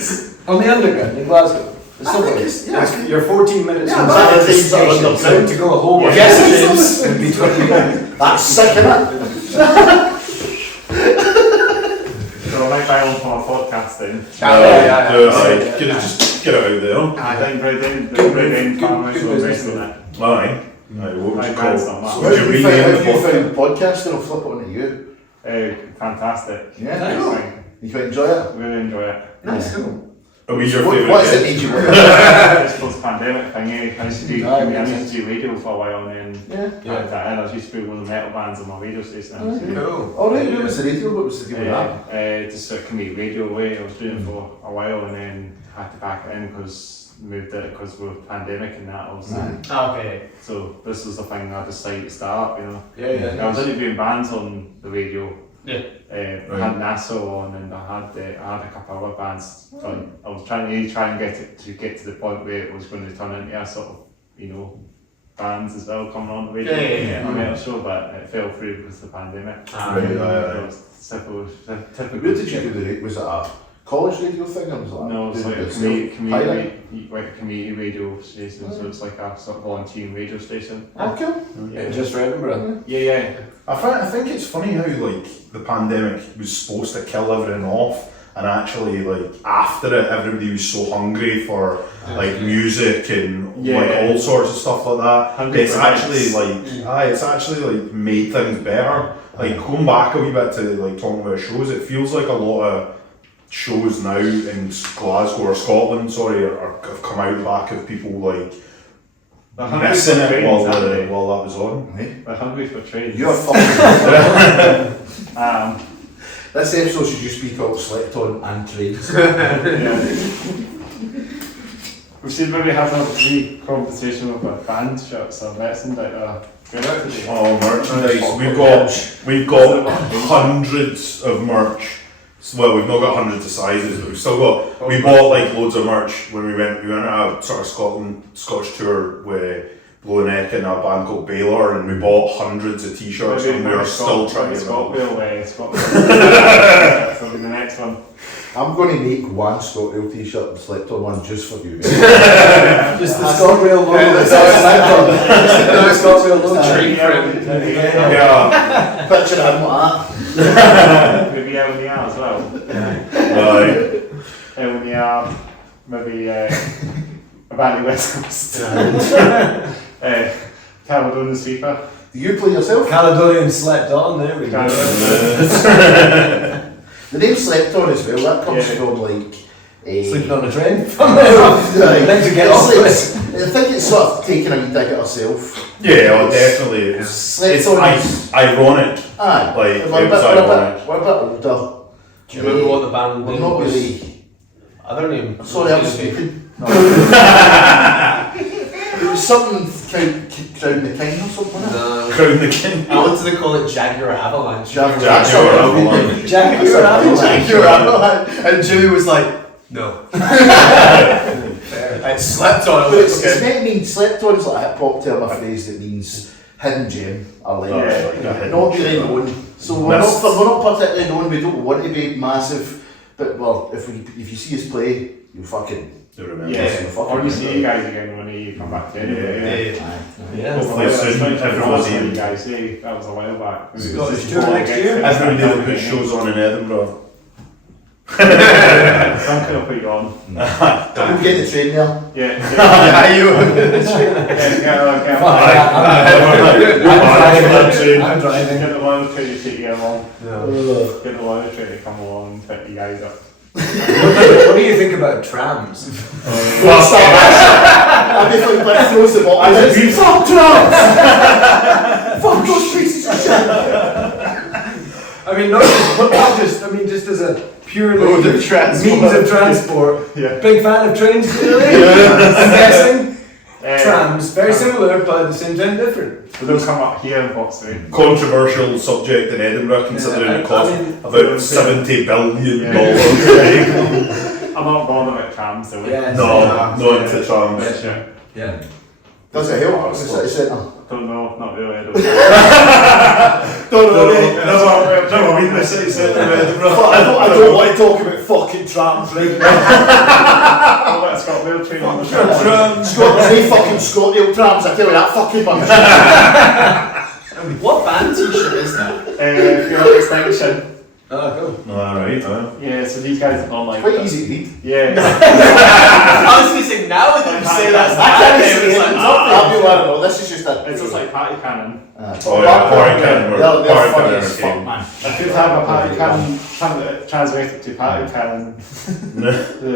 On the underground in Glasgow. The subway. You're 14 minutes Yeah, from but the it's station, underground. so to go a whole way Yes, would be 28 minutes. That's sick, innit? So I might buy one for my podcast then. Could have just get it out there. Then Brendan farmers will rest on it. Aye. What would you call it? So So How would you do you rename the find podcast? podcasting? I'll flip it on to you. Fantastic. Yeah, Nice. you quite enjoy it? Really enjoy it. Nice, cool. Are we your What favourite is it guest? made you It's post-pandemic thing, I used to do radio for a while and then I used to be one of the metal bands on my radio station. Cool. Oh, right, what was the radio? What was the deal with that? Just sort of community radio away. I was doing it for a while and then had to back it in because moved it because of the pandemic and that obviously. Okay. So this was the thing I decided to start, you know. I was Yeah. interviewing bands on the radio. Yeah. I had Nassau on and I had a couple of other bands. So I was trying to get to the point where it was going to turn into a sort of, you know, bands as well coming on the radio. Yeah. On a metal show, but it fell through because of the pandemic. Right, It was typical. Where did you do the radio? Was it a college radio thing or was it? No, it's like a community radio station, so it's like a sort of volunteering radio station. Okay. Just for Edinburgh. Yeah. I think it's funny how like the pandemic was supposed to kill everything off, and actually like after it, everybody was so hungry for like music and like all sorts of stuff like that. Hungry It's for actually hits. it's actually like made things better. Like going back a wee bit to like talking about shows, it feels like a lot of shows now in Glasgow or Scotland, have come out the back of people like missing it while that was on. We're hungry for trains. You're fucking. This episode should just be called Slept On and Trains. We should maybe have a free conversation with our band shirts or medicine that are going out today. Oh, merchandise! We've got hundreds of merch. Well, we've not got hundreds of sizes, but we've still got. We bought like loads of merch when we went on a sort of Scottish tour with Blow Neck and a band called Baylor, and we bought hundreds of t-shirts, and we are still trying to. Scotland. That'll be the next one. I'm going to make one ScotRail t-shirt and Slept On one just for you. Just the ScotRail logo. The ScotRail logo. Yeah. Picture him like that. Maybe LNR as well. Right. LNR, maybe Abandoned West Coast. Caledonian Sweeper. Do you play yourself? Caledonian Slept On, there we go. The name Slept On as well, that comes from like... Sleeping on a train? Then to get off it. I think it's sort of taking a wee dig at herself. Yeah, definitely. It's Slept On is... ironic. Aye. Like, we're it was ironic. We're a bit older. Do you remember what the band We're name not was? really... Other name? Sorry, I'm speaking. It was something Crown the King or something, wasn't it? No. Crown the King. I wanted to call it Jaguar Avalanche. Jaguar Avalanche. Jaguar Avalanche. And Julie was like, no. It slept on. But it's meant to mean Slept On is like a hip hop term, a phrase that means hidden gem or like not really known. So we're not particularly known. We don't want to be massive, but well, if you see us play, you fucking. Or we see you guys again when you come back to Edinburgh. Hopefully soon, everyone's you in. guys, that was a while back. Scottish tour next year. Everybody that puts shows on in Edinburgh. Some kind of put you on. Don't get the train there. Yeah. You. I'm driving. Get the lawyer trying to take you along. Get the lawyer trying to come along and pick you guys up. What are way you think about trams. Don't start that shit. I'd be like throws the ball. Fuck trams! Fuck those pieces of shit! I mean, not just. I mean, just as a purely Mode of transport. means of transport. Yeah. Big fan of trains, clearly. I'm guessing. Trams, very similar, but at the same time different. But they'll come up here in Foxley. Controversial subject in Edinburgh, considering Yeah, it costs I mean, about $70 billion. I'm not bothered about trams though. Yes. No into trams. Yeah, sure. Yeah. Does it help in the city centre? Don't know, not really. I don't Never been in the city centre of Edinburgh. I don't want to talk about fucking trams right now. know. It's got wheel train on the Trams. Say fucking Scotland trams, I tell you that fucking bunch. What band t-shirt is that? Pure Extinction. Oh, cool. Alright, Yeah, so these guys are online. Quite easy to read. Yeah. I was going to say, now that you say that's I can't band say name, it. it's like, I'll be one of those. This is just a. It's just like party cannon. Oh yeah, party cannon. They're funny as fuck, man. I could have a party cannon translated to party cannon,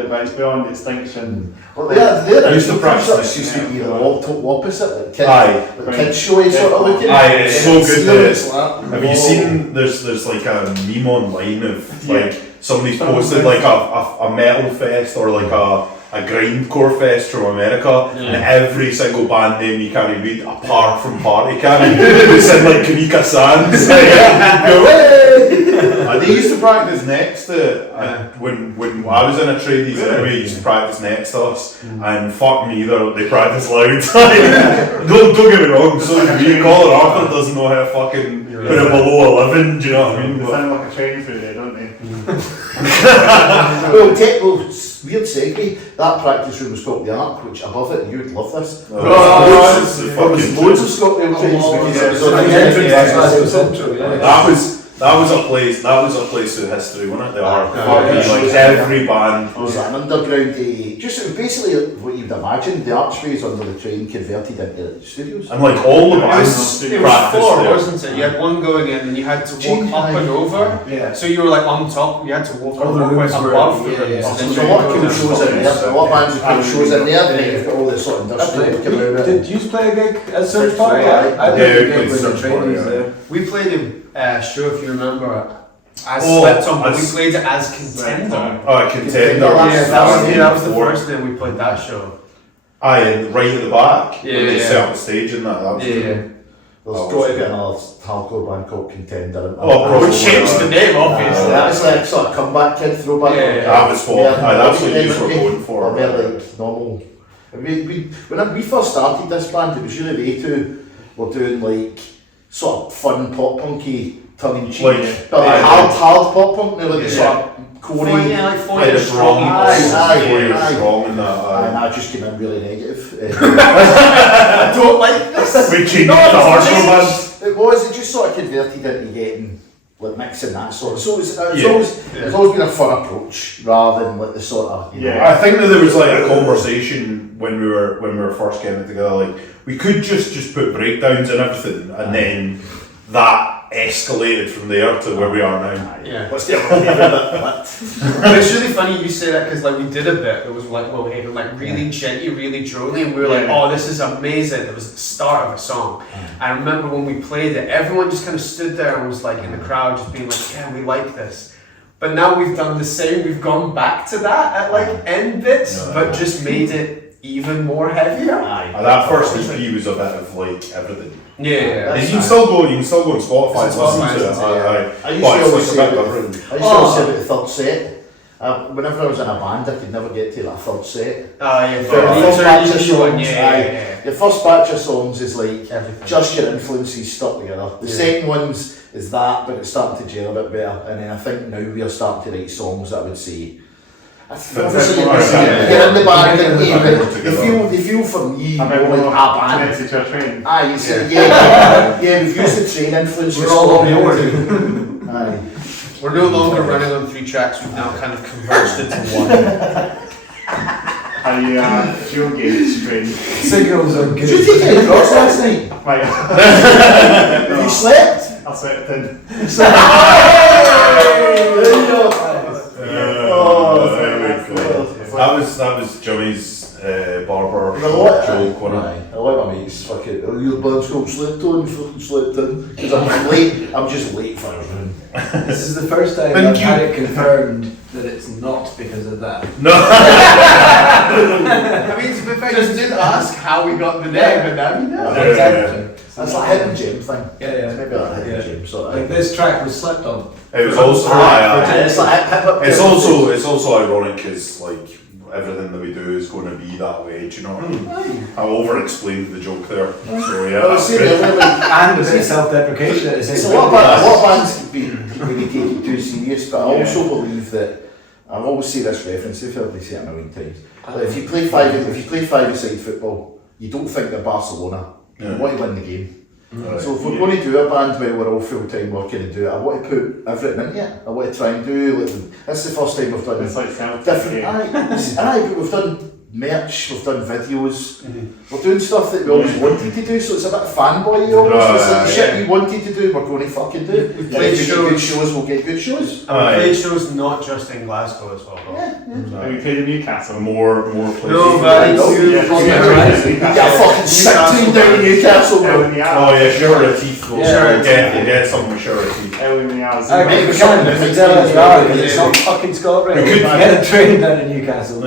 but it's beyond extinction. Well, they're Used to practice It's this, used to be the opposite, like kids, Aye. like kids showy sort of looking. Aye, it's so good It's like, Have you seen, there's like a meme online of like, somebody's posted like a metal fest or like a grindcore fest from America, and every single band name you can't read apart from Party Cannon, they said like Kamika Sands. They used to practice next to when I was in a tradies there, we used to practice next to us, and fuck me, they practice loud. don't get me wrong, so we Colin Arthur doesn't know how to fucking put it below 11, do you know what I mean? They sound like a train through there, don't they? well, weird segue. That practice room was called the Ark, which above it, you'd love this. There was loads of Scotland trains because it was on the entrance. That was a place of history, wasn't it? The Ark. Like every band. It was an underground, just basically what you'd imagine, the archways under the train converted into studios. And like all the bands it was practiced four, there. wasn't it? You had one going in and you had to walk up and over. Yeah. So you were like on top, you had to walk All the above rooms were- above the yeah, rooms. yeah. And There's then a you lot of go cool down. shows in there, a lot of bands with cool shows in there, and then you've got all this sort of industrial coming out. Did you play a gig at Search Search Party? Party. I Yeah, did we a gig played with the Search Party, trainees yeah. there. We played a show, if you remember, as Oh, Slept On, but we as- played it as Contender. Oh, Contender. Yeah, that was the Four. first day we played that show. Aye, and right at the back. Yeah, when they yeah. set up the stage and that. Was Yeah. There's got to be another hardcore band called Contender. Oh, probably. We changed the name, obviously. That was like sort of comeback kid throwback. Yeah. That was what. Aye, that's what you were going Or for. more like normal. When we first started this band, it was really they two were doing like sort of fun pop punky tongue in cheek, Like, but like aye. hard pop punk. Now like the Yeah. sort of Corey. Yeah, like 4 Kind years of strong. strong. Aye, 4 years aye. strong and that. And I just came in really negative. I don't like this. We changed No, the it's hardcore band. It just sort of converted into getting like mixing that sort of. So it's Yeah. always been a fun approach rather than like the sort of I think that there was like a conversation when we were first getting it together. Like we could just put breakdowns and everything, and then that escalated from there to where we are now. Yeah. What's the other bit? But it's really funny you say that because like we did a bit that was like well haven, like really djenty, really drony, and we were like, oh, this is amazing. It was the start of a song. I remember when we played it, everyone just kind of stood there and was like in the crowd, just being like, yeah, we like this. But now we've done the same. We've gone back to that at like end bits, but just made it even more heavier. That first EP was a bit of like everything. Yeah. And you can still go on Spotify and Spotify, listen to it. yeah. I used But to it's always say like a bit about different. the third set. Whenever I was in a band, I could never get to that third set. Oh yeah. The first batch of songs, Yeah. the first batch of songs is like Everything. just your influences stuck together. The second ones is that, but it's starting to gel a bit better. And then I think now we are starting to write songs that I would say. Obviously, you're in the band, and they feel for me more like a band. Connected to a train. Aye, you see, yeah, we've used the train influence. We're all on board. Aye. We're no longer running on 3 tracks. We've now kind of converged into one. Are you fuel gauge train? Signals are good. Did you take any drugs last night? Right. Have you slept? I'll set it in. There you go. Oh, very good. That was Jimmy's barber I like joke, wasn't it? I like my mates fucking, your band's called Slept On, fucking slept in. Because I'm late, I'm just late for everything. This is the first time Thank I've you. had it confirmed that it's not because of that. No. I mean, to be fair, just did ask how we got the name, and now you know. Exactly. That's like a hidden gem thing. Yeah, It's maybe like a hidden yeah. gem sort of Like this track was slept on. It was also It's like hip hop. it's also ironic because like everything that we do is going to be that way. Do you know what I mean? I over-explained the joke there, so yeah. I was That's saying good. earlier, like, And a bit of self-deprecation at the same it's a time. lot of bands can be really take it too serious, but I also believe that I always see this reference. I've heard me say it a million times. But if you play five-a-side football, you don't think they're Barcelona. Yeah. You want to win the game. Right. So if we're going to do a band while we're all full-time working and do it, I want to put everything into it. I want to try and do, like, this is the first time we've done It's like Celtic. different, but we've done merch, we've done videos, we're doing stuff that we always wanted to do, so it's a bit fanboy almost. It's like the shit we wanted to do, we're going to fucking do. We've And played if we get good shows. shows, we'll get good shows. And we played shows not just in Glasgow as well. And we played in Newcastle. More places. No, but No, it's Yeah, Oh, yeah. yeah, fucking sick team down in Newcastle, bro. in the Oh hours. yeah, shower of teeth. We'll Yeah. get some with shower of teeth. In the hours. I mean, we can, but it's not fucking Scotland. We could get a train down in Newcastle.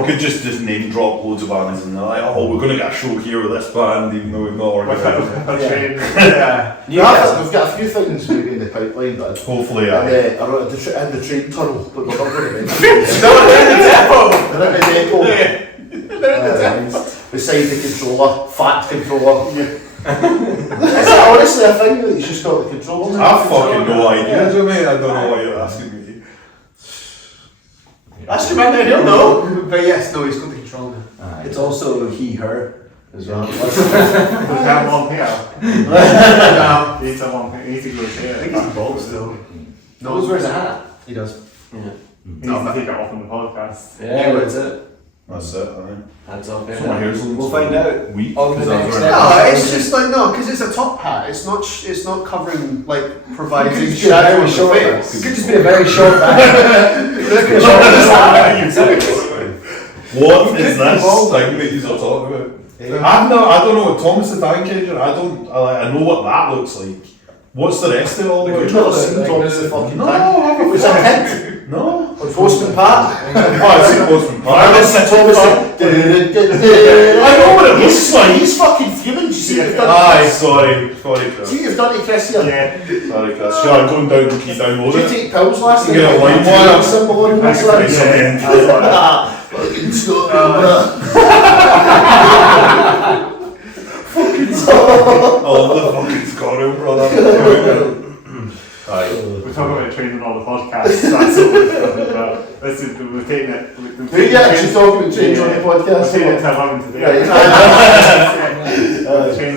We could just name drop loads of bands and they're like, oh, we're going to get a show here with this band, even though we've not With organised it. a train. Newcastle. We've got a few things maybe in the pipeline, but Hopefully, and the train tunnel, but we're not going to mention it. No, they're in the depot! They're in the depot. They're in the depot! Beside the controller, fat controller. Is that honestly a thing that he's just got the controller? I've fucking no idea, do you mate? I don't know why you're asking me. That's your man, he'll know. But yes, no, he's got the control now. It's also he, her as well. That one here. No, He's a one here. He's a good I think here. he's bald still. No, he wears a hat. He does. He needs to take it off on the podcast. Yeah, that's it. That's it, I think. Hands off. So my hair's looking We'll find out weak. on the 'cause I've next already- episode. No, it's just like, no, because it's a top hat. It's not covering, like, providing It could just be a shadow very on short. the It face. could just be a very short bag. What is this thing that you're talking about? I don't know what Thomas the Tank Engine. I know what that looks like. What's the rest of all the You've good never stuff? seen Thomas the fucking No, tank? I It was a hint. No. On Postman Pat. Oh, I've seen Postman Pat. Thomas the I know what it looks like. He's fucking fuming. You see what you've done? Aye, sorry, See Chris. what you've done to Chris here? Yeah. Sorry, Chris. Sure, I'm going down to keep Did downloading you it. take pills last You night? get a line Like, wire. symbol on this Thanks, one? Yeah. Fucking Scotland. I love the fucking Scotland, brother. Aye. We're talking about training on the podcast. That's what we're talking about. We're taking it. Who are you actually talking about change on the We're podcast? taking it to 11 today.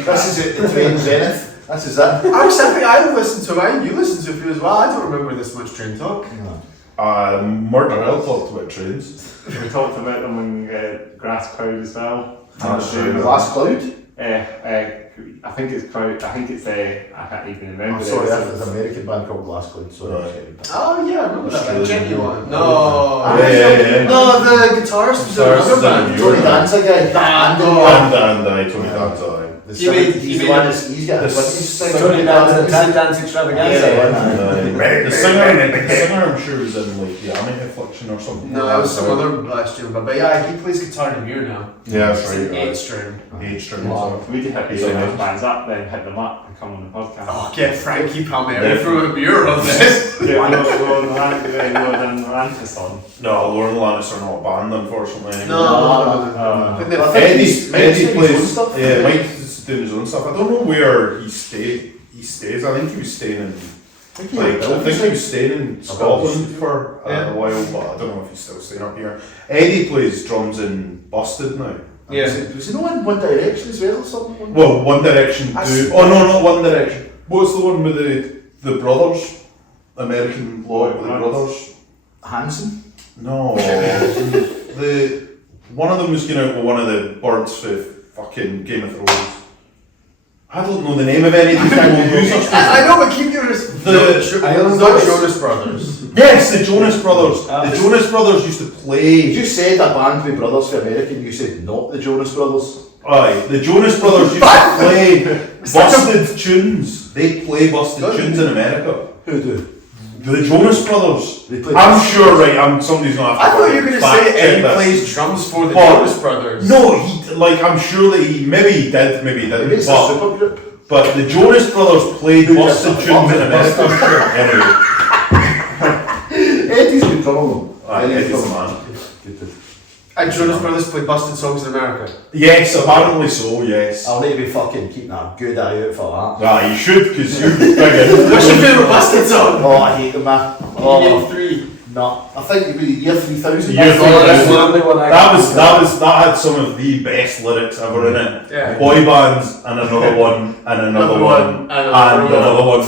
This is it, the train zenith. This is it. I listened to mine, you listened to a few as well. I don't remember this much train talk. Murder Hill talked about trains. We talked about them in Grass Cloud as well. Last cloud? I think it's Cloud. I think it's I can't even remember. I'm sorry, that's an American band called Last Cloud. Sorry. Oh yeah, I remember that. Australian Genuine. one. No. Yeah. No, the guitarist was in Guitarist another was in band. a Tony Danza guy. And Tony Danza. The He made- he's he the made one a- that's he's got the a Tony Danza, Tap Dance Extravaganza. The singer, I'm sure, was in like the Army Affliction or something. No, it was some other last year, but yeah, he plays guitar in a mirror now. Yeah, that's It's right. an 8-string. H-string. We could hit He's these amazing. bands up, then hit them up and come on the podcast. Oh, get Frankie Palmieri Yeah. through a mirror on this. Yeah, Lauren Lantis on. No, Lauren Lannis are not a band, unfortunately. No. I think Eddie Mike's doing his own plays stuff. Yeah, Mike's doing his own stuff. I don't know where he stays. I think he was staying in. I think he was staying in Scotland for a while, but I don't know if he's still staying up here. Eddie plays drums in Busted now. Yeah. Was he not in One Direction as well or something? Well, One Direction do. Oh no, not One Direction. What's the one with the brothers? American blog with the brothers. Hanson? No, the one of them was going out with one of the birds for fucking Game of Thrones. I don't know the name of any of these people. I know, but keep your The Jonas Brothers. Yes, the Jonas Brothers. The Jonas Brothers used to play. You just said a band with brothers for American, you said not the Jonas Brothers. Aye, the Jonas Brothers used to play busted tunes. They play busted tunes in America. Who do? The Jonas Brothers. They play I'm sure, somebody's gonna have to. I thought you were going to fact say check Eddie this. plays drums for the But- Jonas Brothers. No, I'm sure that maybe he did, maybe he didn't. It's a But, supergroup. but the Jonas Brothers played busted tunes in America. Anyway, Eddie's good drummer though. aye, Eddie's the man. And Jonas Brothers play busted songs in America. Yes, apparently so. Yes. I'll need to be fucking keeping a good eye out for that. Ah, you should, because you're big. What's your favourite busted song? Oh, I hate them, man. Oh, Name 3. no. I think it'd be year 3000. Year 3000. That's the only one I That had some of the best lyrics ever in it. Yeah. Boy bands and another one and another one and another one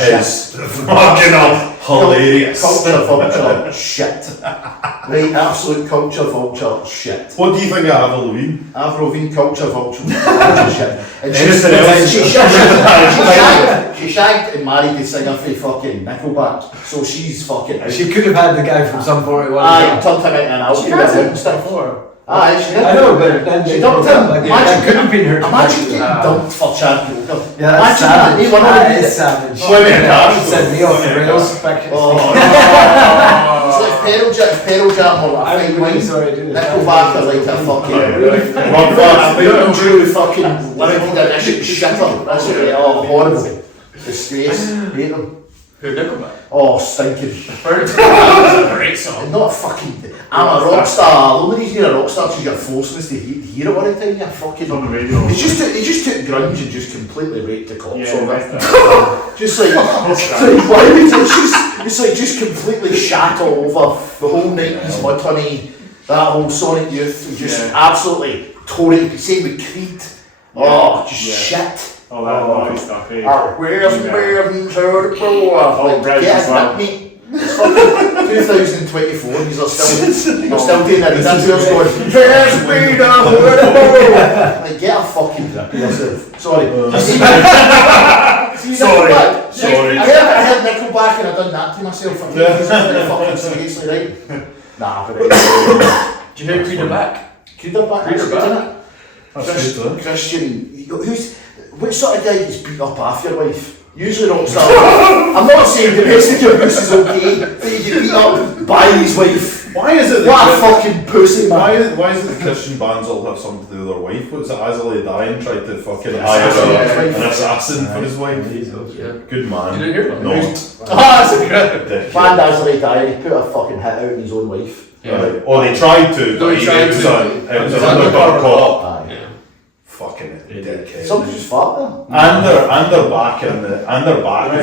is fucking hilarious. Culture vulture shit. Right, absolute culture vulture shit. What do you think of Avril Lavigne? Avril Lavigne culture vulture shit. And Anything else? she shagged and married the singer for fucking Nickelback, so she's fucking out. She could have had the guy from Sum 41. Aye, turned him out an album. before. Aye, she did. I know, but then She dumped him. Like, Imagine that could have been her. Imagine getting dumped for champion. Yeah, that's Imagine savage. that. That is savage. Swimming in cars. Set me off the rails. Back It's like Pearl Jam or I I'm think really when sorry to do this. Nickelback are like a fucking Run fast. Drew fucking limited edition shitter. That's what they are. Horrible. Disgrace. Hate them. Who, Nickelback? Oh, stinking. It's a great song. Not fucking. I'm a rock star. The only reason you're a rock star is you're forcing us to hear it all the time. You're fucking. on the radio. They just took grunge and just completely raped the cops Yeah, of right it. there. Just like, why would it's like just completely shat all over the whole 90s mud honey, that whole Sonic Youth, and just absolutely tore it. Same with Creed. Oh, just shit. All that naughty stuff, eh? Where's the burden to the poor? Oh, Brad as well. Mate. It's fucking 2024 and you're still doing that. That's where I was going. Where's the burden to the poor? Like, get a fucking grip of yourself. Sorry. Sorry. I had Nickelback and I done that to myself. I'm fucking seriously, right? Nah, but Do you know Creed are back? Creed are back. Creed are back. That's good, though. Christian, what sort of guy gets beat up after your wife? Usually rock star. I'm not saying the rest of your abuse is okay, but you get beat up by his wife. Why is it What a fucking pussy, man. Why is it the Christian bands all have something to do with their wife? What's it? Azalea Dine tried to fucking hire an assassin for his wife. Good man. You didn't hear about No. That's a great. Dickhead. Band Azalea died, he put a fucking hit out on his own wife. Yeah. Oh, they tried to, No, but he tried it was to. it was It was an undercover cop. Aye. Yeah. Fucking dickhead. Somebody just fought there. And they're back as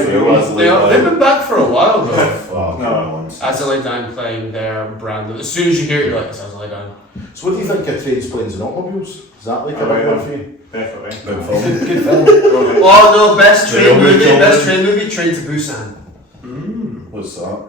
well as They've been back for a while though. Fucking No. ones. Azalea Dine playing their brand. As soon as you hear it, you're like, it's Azalea Dine. So what do you think of Trains, Planes and Automobiles? Is that like a Oh, big yeah. one for you? Definitely. Good film. Good film. Oh no, best The train Railway movie, Children. best train movie, Train to Busan. What's that?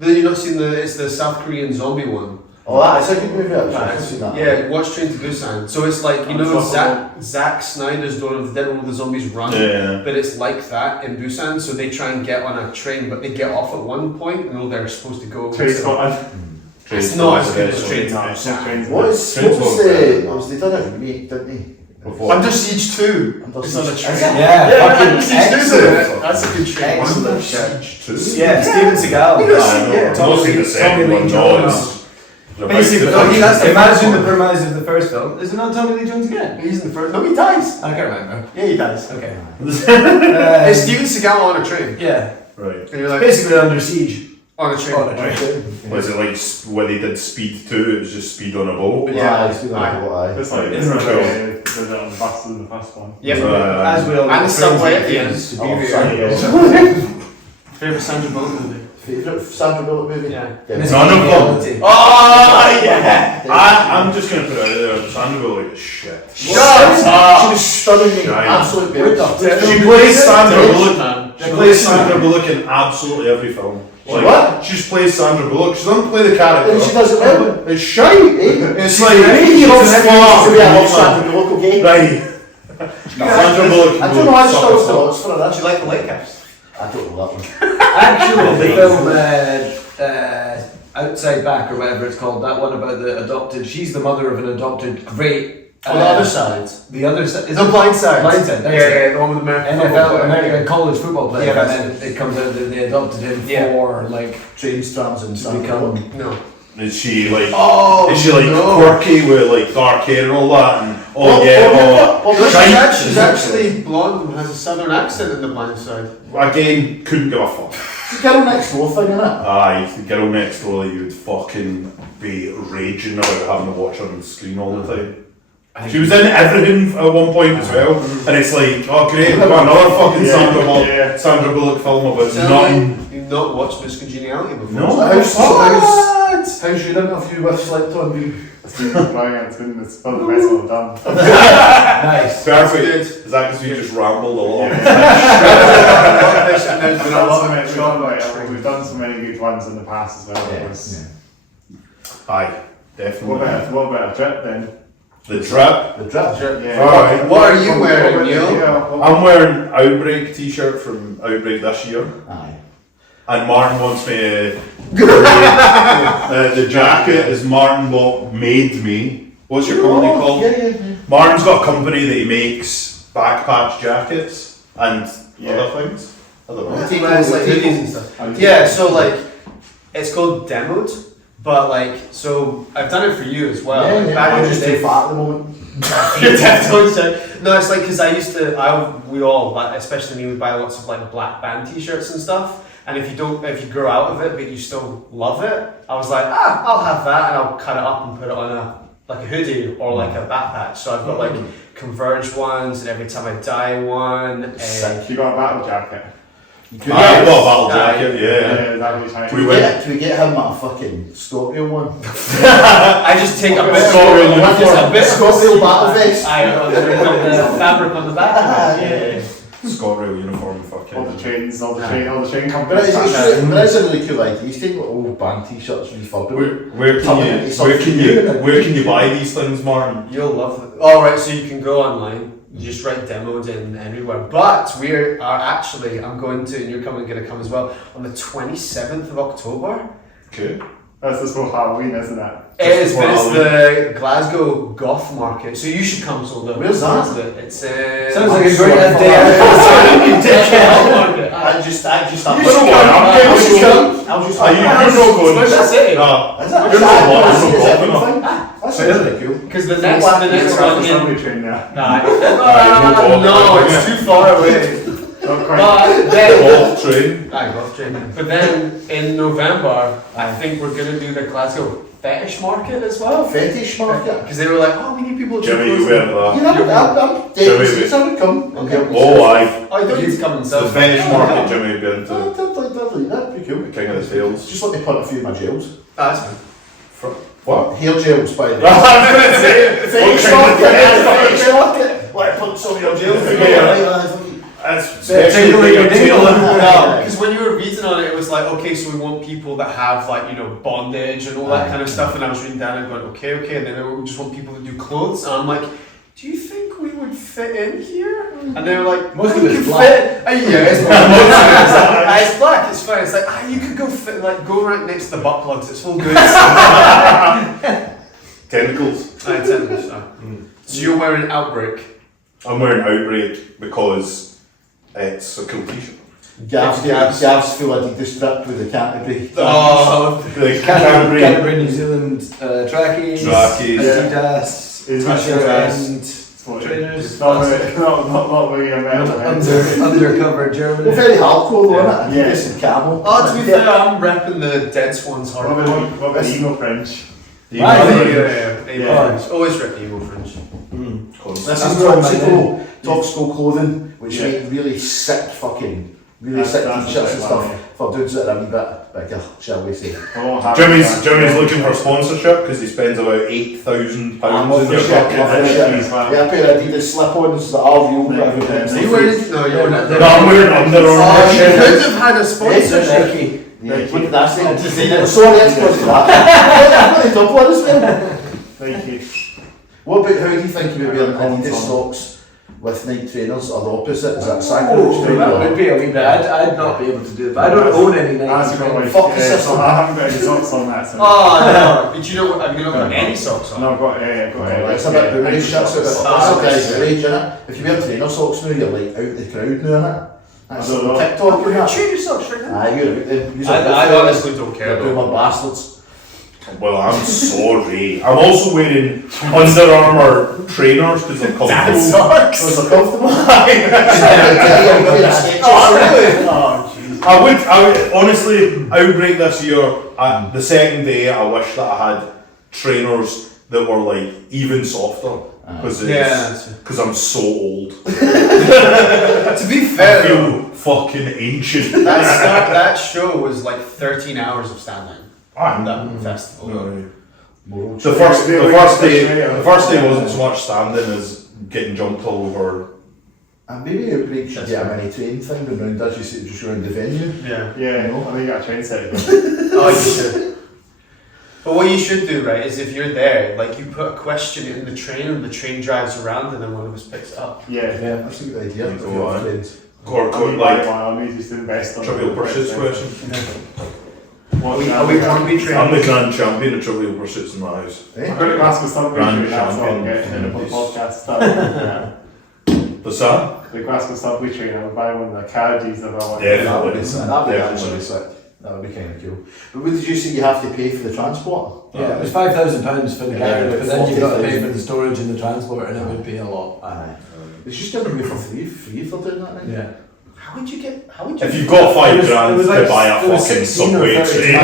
Have you not seen it's the South Korean zombie one? Oh, that's a good movie actually. I've seen that. Yeah, watch Train to Busan. So it's like, you know, Unstoppable. Zack Snyder's Dawn of the Dead where the zombies run. Yeah. But it's like that in Busan, so they try and get on a train, but they get off at one point and all they're supposed to go. Train Scotland. It's not as good as Train to No, Busan. Train's What not. was they done a remake, didn't they? Under Siege 2. Under It's on a Siege. train. Yeah, Under fucking Siege 2 is excellent. it? That's a good train. Excellent. Siege Yeah, Steven Seagal. Not seen the second one, no. Basically, that's the imagine first the one. premise of the first film. Is it not Tommy Lee Jones again? He's in the first. No, he dies. I can't remember. Yeah, he dies. Okay. It's Steven Seagal on a train. Yeah. Right. And you're like, Basically Under Siege. on a train. On a train. Was it like when they did Speed 2, it was just Speed on a boat? Yeah, it's been like a lot. It's like, Yeah. it's not really, there's it on the bus in the first one. Yeah, As we all and know, the subway at the Trains end. is superior. Favourite Sandra Bullock movie? Favourite Sandra Bullock movie? Yeah. Miss None of them. Congeniality. Oh, yeah! I'm just gonna put it out there, Sandra Bullock is shit. She was stunning, Giant. absolute belter. She plays Sandra Bullock. Man. She plays Sandra Bullock in absolutely every film. Like, What? She just plays Sandra Bullock. She doesn't play the character. And she does it well. It's shite. It's like You know, just to be a love Sandra Bullock, okay? right. Sandra Bullock. I don't know, I just thought it was Do for you like the Lake House? I don't know that one. Actually, the film Outside Back or whatever it's called, that one about the adopted. She's the mother of an adopted great. On the other side. The other side. The blind side. Blind side. That's Yeah, the one with American football player. American college football player. Yeah, and then it comes out that they adopted him for like Trains, trams, and to become. No. Is she like? Oh, is she like no. quirky with like dark hair and all that? And She's actually blonde and has a southern accent in the blind side. again, couldn't give a fuck. It's the girl next door thing, isn't it? Aye, the girl next door that you would fucking be raging about having to watch her on the screen all the time. She was in everything at one point as well, and it's like, oh great, we've got another fucking Sandra Bullock film about nothing. You've not watched Miss Congeniality before? No. How's your interview with Slept On been? It's been it's one of the best one done. Nice. Perfect. Is that because you just rambled a lot? There's been a lot of it shot, like, we've done so many good ones in the past as well. Yeah, It was- Aye, definitely. What about a trip then? The trip. The drip. Yeah. Alright. What are you wearing, Neil? I'm wearing Outbreak t-shirt from Outbreak this year, Aye. and Martin wants me to the jacket is Martin made me. What's your company called? Yeah. Martin's got a company that he makes backpatch jackets and other things. I don't know. It's like hoodies and stuff. Yeah, so like, it's called Demoed, but like, so I've done it for you as well. Yeah, Like, yeah. back in I'm the just day. too fat at the moment. Your dad don't say. No, it's like because we all, like, especially me, we buy lots of like black band T-shirts and stuff. And if you grow out of it but you still love it, I was like, I'll have that and I'll cut it up and put it on a hoodie or like a back patch. So I've got like Converge ones, and Every Time I Die one. Sick. You got a battle jacket? You could I've get- got a battle jacket, yeah. That was how Can we get him a fucking Scorpio one? I just take a bit Scorpio of uniform. a bit of Scorpio battle vest. I the fabric on the back. Yeah. Scorpio uniform, fucking. all the train But companies. it's a really cool idea. You take like old band T-shirts refurbed. Where can you buy these things, Martin? You'll love it. All right, so you can go online. You just write Demoed in anywhere. But we are actually, I'm going to, and you're going to come as well, on the 27th of October. Okay. That's the whole Halloween, isn't it? It is, before but it's Halloween. the Glasgow Goth Market. So you should come, Soldo. Where's that? It's Sounds like a great idea. I just You should go. I'll just Are you not going? Where's that city? No. Is that You're not going, Is you're that not a thing? That's really cool. Because the next one It's the in... Subway train there. No, it's too far away. Not quite. But then... Golf train. Golf train. But then in November, I think we're going to do the Glasgow Fetish Market as well. Fetish market. Because they were like, we need people to Jimmy, you clothes. wear that. You know, I'm dead to see someone come. Okay. Oh, aye. Oh, you don't need to come It's the himself. fetish market Jimmy would be into. That'd be cool. The king of the sales. Just let me put a few of my gels. That's fine. What? Hair gels, by the way. I was going to say, Fetish market. Fetish market. Let me put some of your gels together. That's Because when you were reading on it, it was like, okay, so we want people that have like, bondage and all that kind of stuff. And I was reading down and going, okay. And then we just want people to do clothes. And I'm like, do you think we would fit in here? And they were like, Most of you it's could black. fit. Yeah, it's black. It's black, it's fine. It's like, you could go fit, like, go right next to the butt plugs. It's all good. Tentacles. So you're wearing Outbreak. I'm wearing Outbreak because it's a cool t-shirt. Gav's full Adidas strip with the Canterbury. The Canterbury New Zealand trackies, Trackies. Adidas, t-shirt and trainers. It's not really a metal. Undercover German. Well, very hardcore though, isn't it? Yeah. Adidas and camel. Oh, to be fair, I'm repping the Dead Swans What hardcore. about emo fringe? Yeah. Always rep the emo fringe. This I'm is wearing my Toxical clothing, which Yeah. make really sick fucking, That's sick a t-shirts and bit stuff funny. for dudes that are a wee bit bigger, shall we say. Jimmy's looking for sponsorship because he spends about £8,000 Love in the your shit, fucking love the head. shit. Yeah, a pair of Adidas slip-ons that are real. Yeah, but yeah. Are you wearing? No, you're not. No, I'm wearing Under Oh, Armour you shit. could have had a sponsorship. Nike. Yeah, look at that thing. Adidas. Sorry, it's because of that. I've got the top one as well. Thank you. What about, how do you think about wearing Adidas socks with night trainers are the opposite. Is that sacrilege? That would be a wee bit. I'd not be able to do it. But I don't own any night That's got trainers. like, Fuck the system. I haven't got any socks on that. So Oh no! But you know, have you not got any socks on? no, I've got It's a bit boomery shit, so that's a bit rage, innit? If you wear trainer socks now, you're like out the crowd now, innit? That's I don't know. TikTok and that. Trainer socks right now. Aye, you're out there. I honestly don't care. You're boomer bastards. Well, I'm sorry. I'm also wearing Under Armour trainers because they're comfortable. Those are comfortable. Oh really? I would honestly, outbreak this year, the second day, I wish that I had trainers that were like even softer because I'm so old. To be I fair, feel fucking ancient. that show was like 13 hours of standing. Aye. That festival. The first day wasn't so much standing as getting jumped all over. And maybe Outbreak should get a mini train thing going round as you sit just around the venue. Yeah. Yeah, You know? I think you got a train set again. Oh, you should. But what you should do, right, is if you're there, like you put a question in the train and the train drives around and then one of us picks it up. Yeah. That's a good idea. You If go you have on. friends. Or I need like one, I need just to invest on Trivial it. Pursuits question. Are we currently trained? I'm the grand champion of Trivial Pursuits in my house. Eh? I've got to Glasgow Subway Grand train, that's all I'm champion. getting in the podcast stuff. What's that? The Glasgow Subway train, I would buy one of the carriages if I want. Yeah. That would be sick. That would be Definitely. actually sick. That would be kind of cool. But what did you say you have to pay for the transport? Yeah, it was £5,000 for the Yeah, carriage, but then you've got to pay 40,000. for the storage and the transport, and it would be a lot. Aye. It's just giving away for free for doing that now. Yeah. How would you If you've got It was £5,000 like- to buy a it was fucking 16 or Subway 30. train. And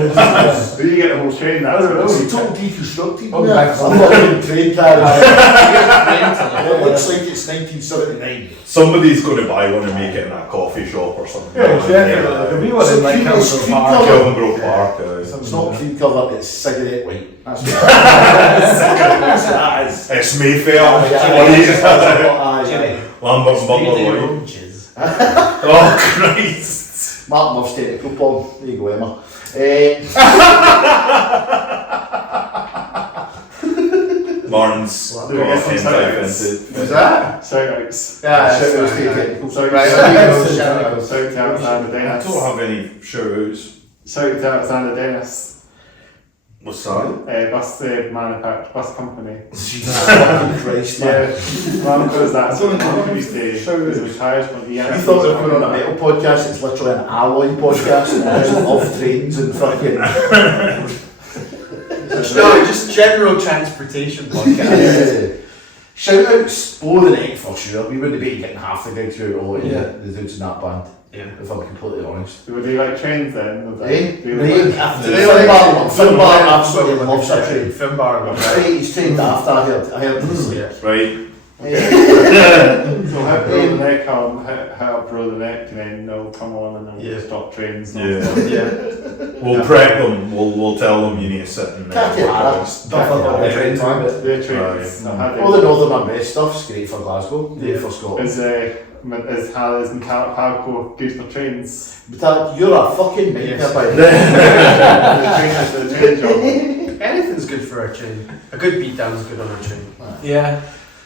it was just, Who do you get the whole train? That's what It's total deconstructed. Oh, yeah. back to I'm not even train carriage. Yeah. It looks like it's 1979. Somebody's going to buy one and make it in a coffee shop or something. Yeah, exactly. the wee one in like It's Council cream Park. colour. Kelvin Grove Park. It's not cream colour, it's cigarette white. That's what that is. It's Mayfair. Aye. Lambert and Butler White. Oh Christ! Mark Muff's technical Paul. There you go, Emma. Martin's Do we get some offensive. shout-outs? Was that? Shout-outs. Yeah, Shout outs that's to fine. technical. Shout Right, out okay, to shout out. Alexander I Dennis. don't have any shout-outs. Shout out to Alexander Dennis. What's that? Bus company. Jesus fucking Christ, man. Yeah, well, because that's what he used to show as retires from the You thought they were going on a metal podcast, it's literally an alloy podcast and I just love trains and fucking... No, just general transportation podcast. Shout outs, blow the neck for sure. We wouldn't be getting half the gigs out all Yeah. the dudes in that band, Yeah. if I'm completely honest. Would they like trains then? Would Eh? they? Do they like- Finbar absolutely loves a train. Finbar. Right, he's trained after I heard this. Yeah. Right. So how blow the neck on, how blow the neck, and then they'll come on and then we'll Yeah. stop trains. Yeah. Yeah. We'll prep them. We'll tell them you need to sit in Can't get that stuff about the train time. The trains. I've had All the Northern and West stuff's great for Glasgow, great Yeah. for Scotland. Is Harris and Halco good for trains? But that, you're a fucking nightmare Yes. by The train job. Anything's good for a train. A good beatdown's good on a train. Yeah.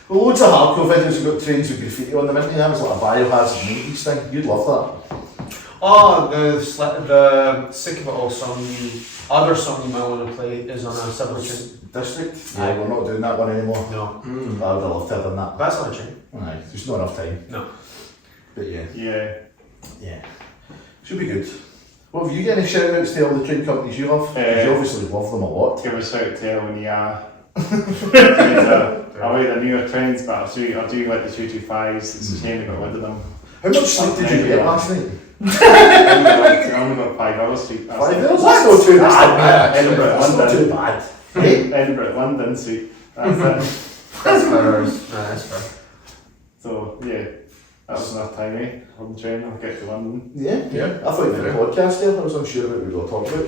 Well, loads of hardcore videos have got trains with graffiti on them, isn't there? That was like a biohazard 90s thing. You'd love that. Oh, the Sick of It All song, other song you might want to play is on a subway train. District? Yeah. Aye, we're not doing that one anymore. No, I would have loved to have done that. that's not a train. Aye, there's not enough time. No. But yeah, Yeah. should be good. Well, have you got any shout outs to all the train companies you love? 'Cause you obviously love them a lot. Give a shout out to Ellen, I like the newer trains, but I do like the 225s. It's a shame I got rid of them. How much sleep did you get last night? I only got 5 hours sleep. 5 hours? That's not too bad. Edinburgh, That's not London. too bad. Hey? Edinburgh, London sleep. That's it. That's fair. That's fair. So yeah, that was enough time, eh? On the train, I'll get to London. Yeah? I thought you were a podcast there. I was unsure what we were going to talk about.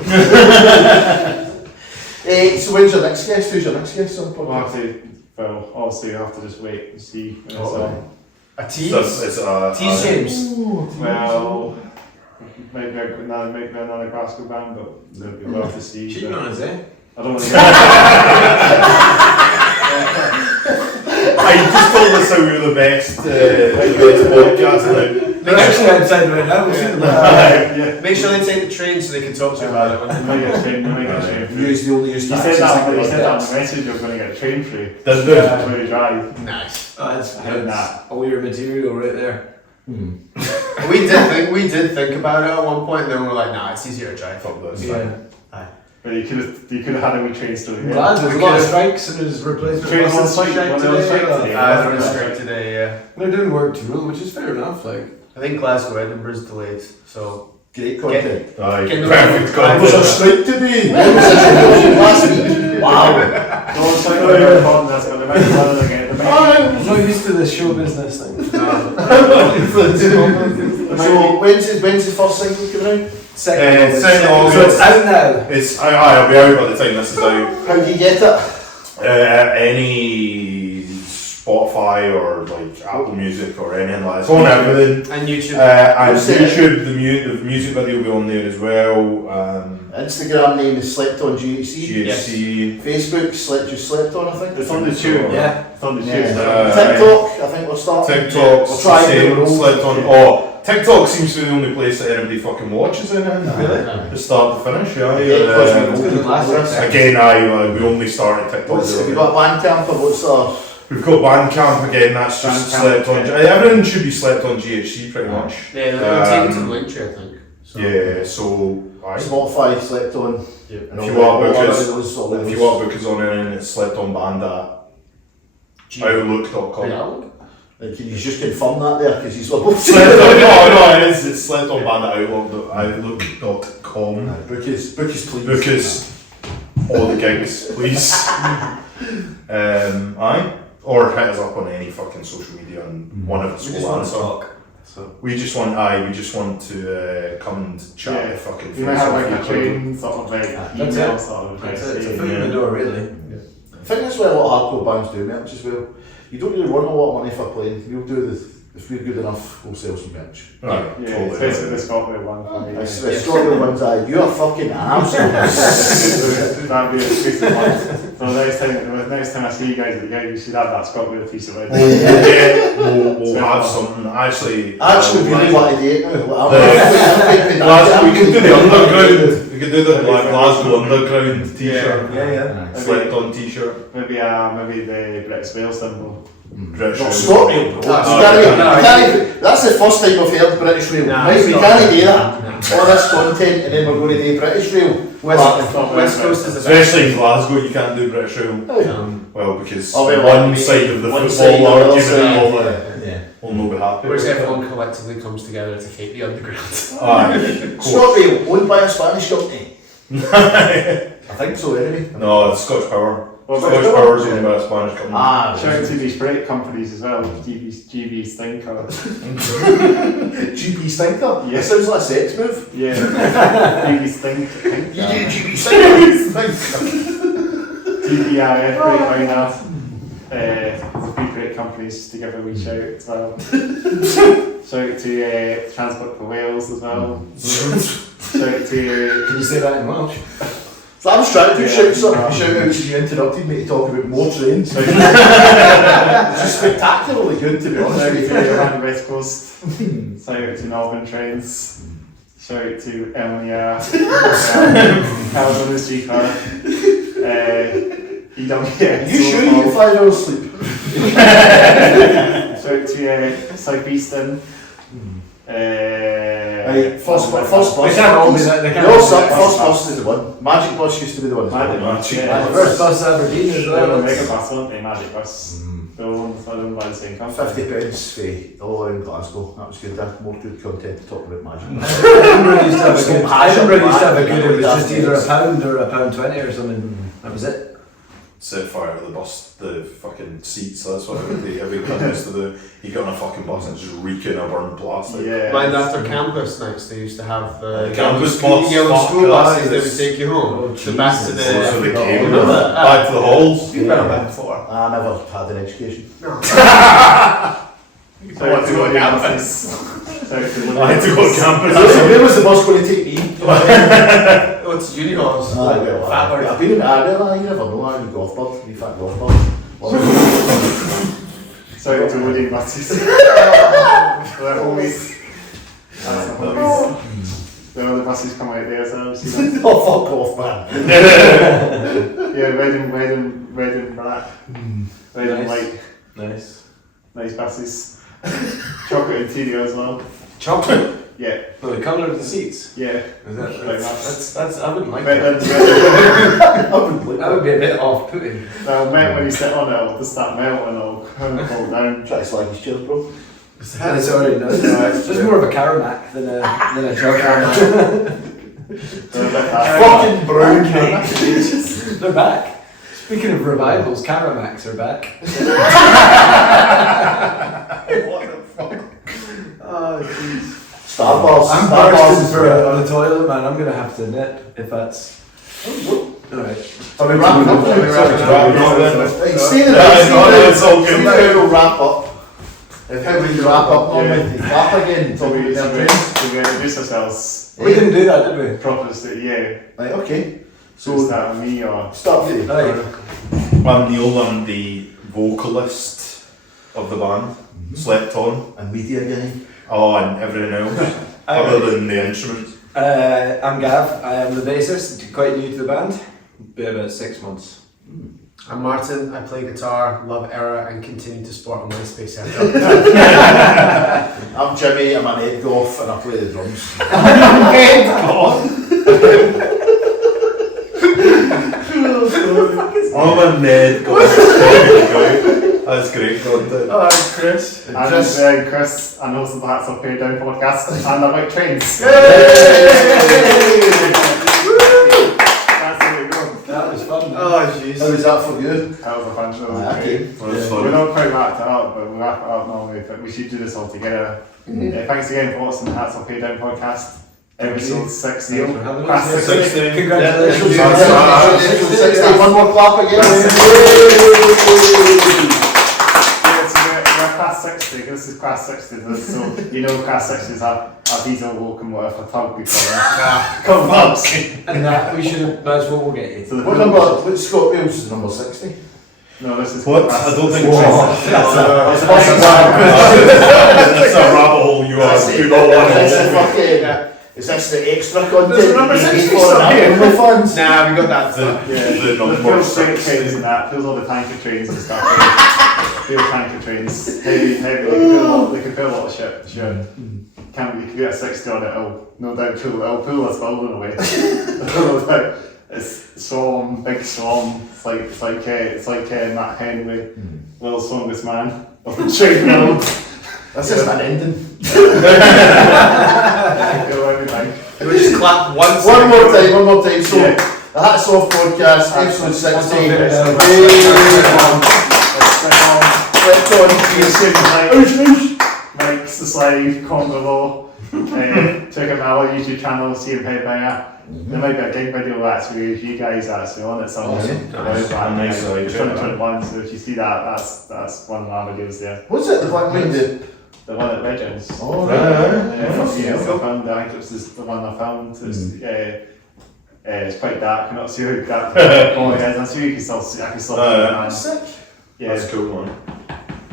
So when's your next guest? Who's your next guest on the Well, podcast? obviously you have to just wait and see. when it's Oh, on. A It's tease? Tease James. Well, maybe another Glasgow band, but it'll be well to see. Cheating but on us, eh? I don't want to I just told us how we were the best podcast now. They're actually outside right now. We'll see them. Yeah. Make sure they take the train so they can talk to you about it. They might get a train. They might get a train free. Use the only use You said that. You said that in the message. You're going to get a train free. Did they? That's where you drive. Nice. That's all your material right there. We did think about it at one point, and then we were like, nah, it's easier to drive. Fuck this. Yeah. But you could have had a wee train story. I'm glad there's a lot of strikes and there's replacement Trains on buses strike today. today. They're on strike today, yeah. They're doing work to rule, which is fair enough. Like, I think Glasgow, Edinburgh's delayed, so. Great content. Aye, Get the- perfect I was on content. strike today. I was on last week. Wow. No, it's like they're recording this, but they might be running again. They might I'm not used to this show business thing. So when's the first single coming out? Second, Second so it's August. out now. It's I'll be out by the time this is out. How do you get it? Any Spotify or like Apple Music or anything like that. It's on everything. And YouTube. And What's it? YouTube, the music video will be on there as well. Instagram name is Slept on GHC. GHC. Facebook just slept on, I think. It's on the tube. Yeah. It's on the tube. Yeah. TikTok, I think we'll start. TikTok, We'll try same, the rules. slept on. Oh, TikTok seems to be the only place that anybody fucking watches in it. Really? The start to finish, yeah. Yeah, Classic. Again, we only started TikTok. Have you got Bandcamp or what's the... We've got Bandcamp again, that's just Bandcamp, slept on. yeah. Everything should be slept on GHC pretty much. Yeah, they'll take it to the link tree, I think. So. Yeah, so aye. Spotify, slept on. Yeah. And If you want all bookers, those, all if those. you want bookers on anything, it's slept on band at outlook.com. Yeah. Can you just confirm that there? Because he's like, Slept on, no, it's slept on band at outlook.com. Book us, please. Book us all the gigs, please. Aye. Or hit us up on any fucking social media and one of us will answer. So. We just want to come and chat Yeah. with fucking You might have like a face train sort of like That's email it. sort of It's address. a foot in the door, really. I think that's why a lot of hardcore bands do merch as well. You don't really want a lot of money for playing. We'll do if we're good enough, we'll sell some merch. Right, Yeah, totally. especially the Scotland one for me. It's Scotland ones, you're a fucking asshole. That'd be a exclusive one. So the next time I see you guys at the gig, you should have that Scotland piece of it. Yeah, we'll have something. Actually, Really want to do it now. We could do the underground. We could do the Glasgow Underground t-shirt. Yeah. Slept on t-shirt. Maybe the British Whale symbol. British Not Rail. stop me. That's the first time I've heard British Rail. Nah, Right, it's we not. can't do that. All this content and then we're going to do British Rail. West Coast is the Especially in Glasgow, you can't do British Rail. Well, because Oh, well, one side of the one side football or the other argument side, will not be happy. Whereas with it. everyone collectively comes together to hate the underground. Aye, of course. Stop Rail, owned by a Spanish company. I think so, anyway. No, it's Scotch Power. Well, Scotch Scotch Power is Power, owned by a Spanish company. Shout out to these brake companies as well, GB Stinker. GP Stinker? Yeah. That sounds like a sex move. Yeah, GB Stinker. You do GP Stinker? GBRF Brake Liner. There's a few great companies to give a wee shout as well. Shout out to Transport for Wales as well. Shout out to Can you say that in Welsh? So I was trying to do Yeah. shout outs and you interrupted me to talk about more trains. It's just spectacularly good, to be honest Shout out with to you. around the West Coast. Shout out to Northern Trains. Shout out to Elmia. How's on the street car. EWS. You sure you get 5 hours sleep? Shout out to Southeastern. Right, first bus. They can't all be that. They can't No, all be sir, that. first bus is the one. Magic Bus used to be the one as well. Magic Yeah. First bus Aberdeen as They were well. Mega Bus, weren't they? Magic Bus. They were owned by the same company. £50 for all around Glasgow. That was good. That more good content to talk about Magic. Edinburgh used to have a Some good. hash Edinburgh used to have a up good. the It was just back. either £1 or £1.20 or something. That was it. Set fire to the bus, the fucking seats, that's what every kid used to do. You get on a fucking bus and it's just reeking of burnt plastic. Yeah. Mind after campus nights, they used to have the Campus yellow bus, yellow fuck school that, buses that would it's- take you home. Oh, So back to Jesus. So the. they came Remember that? back to the halls. You've been on that before. I never had an education. So I had to go to campus. I had to go to campus. Where was the bus going to take me? Oh, it's uni halls. Fat bird. I've been in Ireland, you never know, I'm a golf bird, you fat golf bird. So Shout out to loading buses. They're always. That's the homies. The other buses come out there, so I've seen them. Oh, fuck off, man. Yeah, red and black. Red and Nice. white. Nice. Nice buses. Chocolate interior as well. Chocolate. Yeah, No, the colour of the seats. yeah. Is that, Like that's I wouldn't like Red that. and That would be a bit off-putting. Well, mate, when you sit on it, it'll just start melting, it'll kind of fall down. Try to slide his chairs, bro. And it's already done. It's more of a Caramac than a chocolate. They're a bit hard. Fucking brown. They're back. Speaking of revivals, Caramacs are back. What the fuck? Oh, jeez. Starbucks. I'm bursting for the toilet, man. I'm gonna have to nip if that's. Alright. Are we wrapping up? Are we wrapping up? Right, stay there. It's all good. We'll wrap up. How we wrap up normally? You clap again. So we introduce ourselves. We didn't do that, did we? Proper state, yeah. Right, okay. So So start with me or start with you. Right. I'm Neil, I'm the vocalist of the band. Slept on. And media guy. Oh, and everything else. Other than the instruments. I'm Gav. I am the bassist. Quite new to the band. Been about 6 months. I'm Martin, I play guitar, love Era, and continue to sport on MySpace after. I'm Jimmy, I'm an head golf and I play the drums. I'm a Ned. That's great content. Oh, I'm Chris. I'm Chris, and also the Hats Off Pay Down podcast, and I like trains. That's the way it goes. That was fun. Oh, jeez. How was that for you? That was a fun show. Okay. We're not quite wrapped it up, but we'll wrap it up normally, but we should do this all together. Thanks again for watching the Hats Off Pay Down podcast. Episode 60. Thanks for having us. Class 60. Congratulations. Congratulations. 60. One more clap again. Yeah, so we're class 60, this is class 60, so you know class 60s have diesel locomotive for tug before come on. And that we should. That's what we'll get you. So the What number? What's Scott Wales is number 60? No, this is What? class I don't think Whoa. That's a rabbit hole you are. Do not want Is this to fucking- Is this the extra content? There's a number you 60 pay for stuff that here. in the funds? Nah, we got that stuff. Yeah, the the number fuel strength 60. trains and that, fills all the tanker trains and stuff. Fuel tanker trains, heavy, they can fill a lot of shit, sure. Can't be, you can get a 60 on it, it'll no doubt it'll pull us building away. No doubt. It's Swarm, big Swarm, it's like Matt Henry, world's strongest man, of the train world. This isn't an ending. We just clap once. One more time. So, Yeah. the Hats Off podcast, episode 16. Click on Mike's the Slide, Congo, check out our YouTube channel, see him headbanger. There might be a gig video actually with you guys actually on it somewhere. Awesome. Nice. 2021, so if you see that, that's one of our videos there. What's it? The one with the. The one at Legends. Oh, Yeah, right. I found, I think it was the one I found. It's quite dark, you're not sure who that quality is. I'm sure you can still see, I can still see it, man. Sick. Yeah. That's cool, man.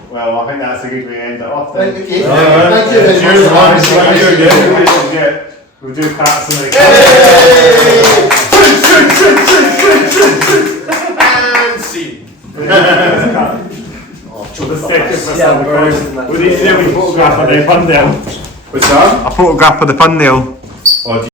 Well, I think that's a good way to end it off Right, then. okay. Alright. Thank you very Cheers, much. man. Thank you. Yeah, we'll do claps and like. And scene. Oh, choke the fuck Take it out. for Yeah, some birds recording. and that. We need to do a photograph of the thumbnail. What's that? A photograph of the thumbnail. Oh,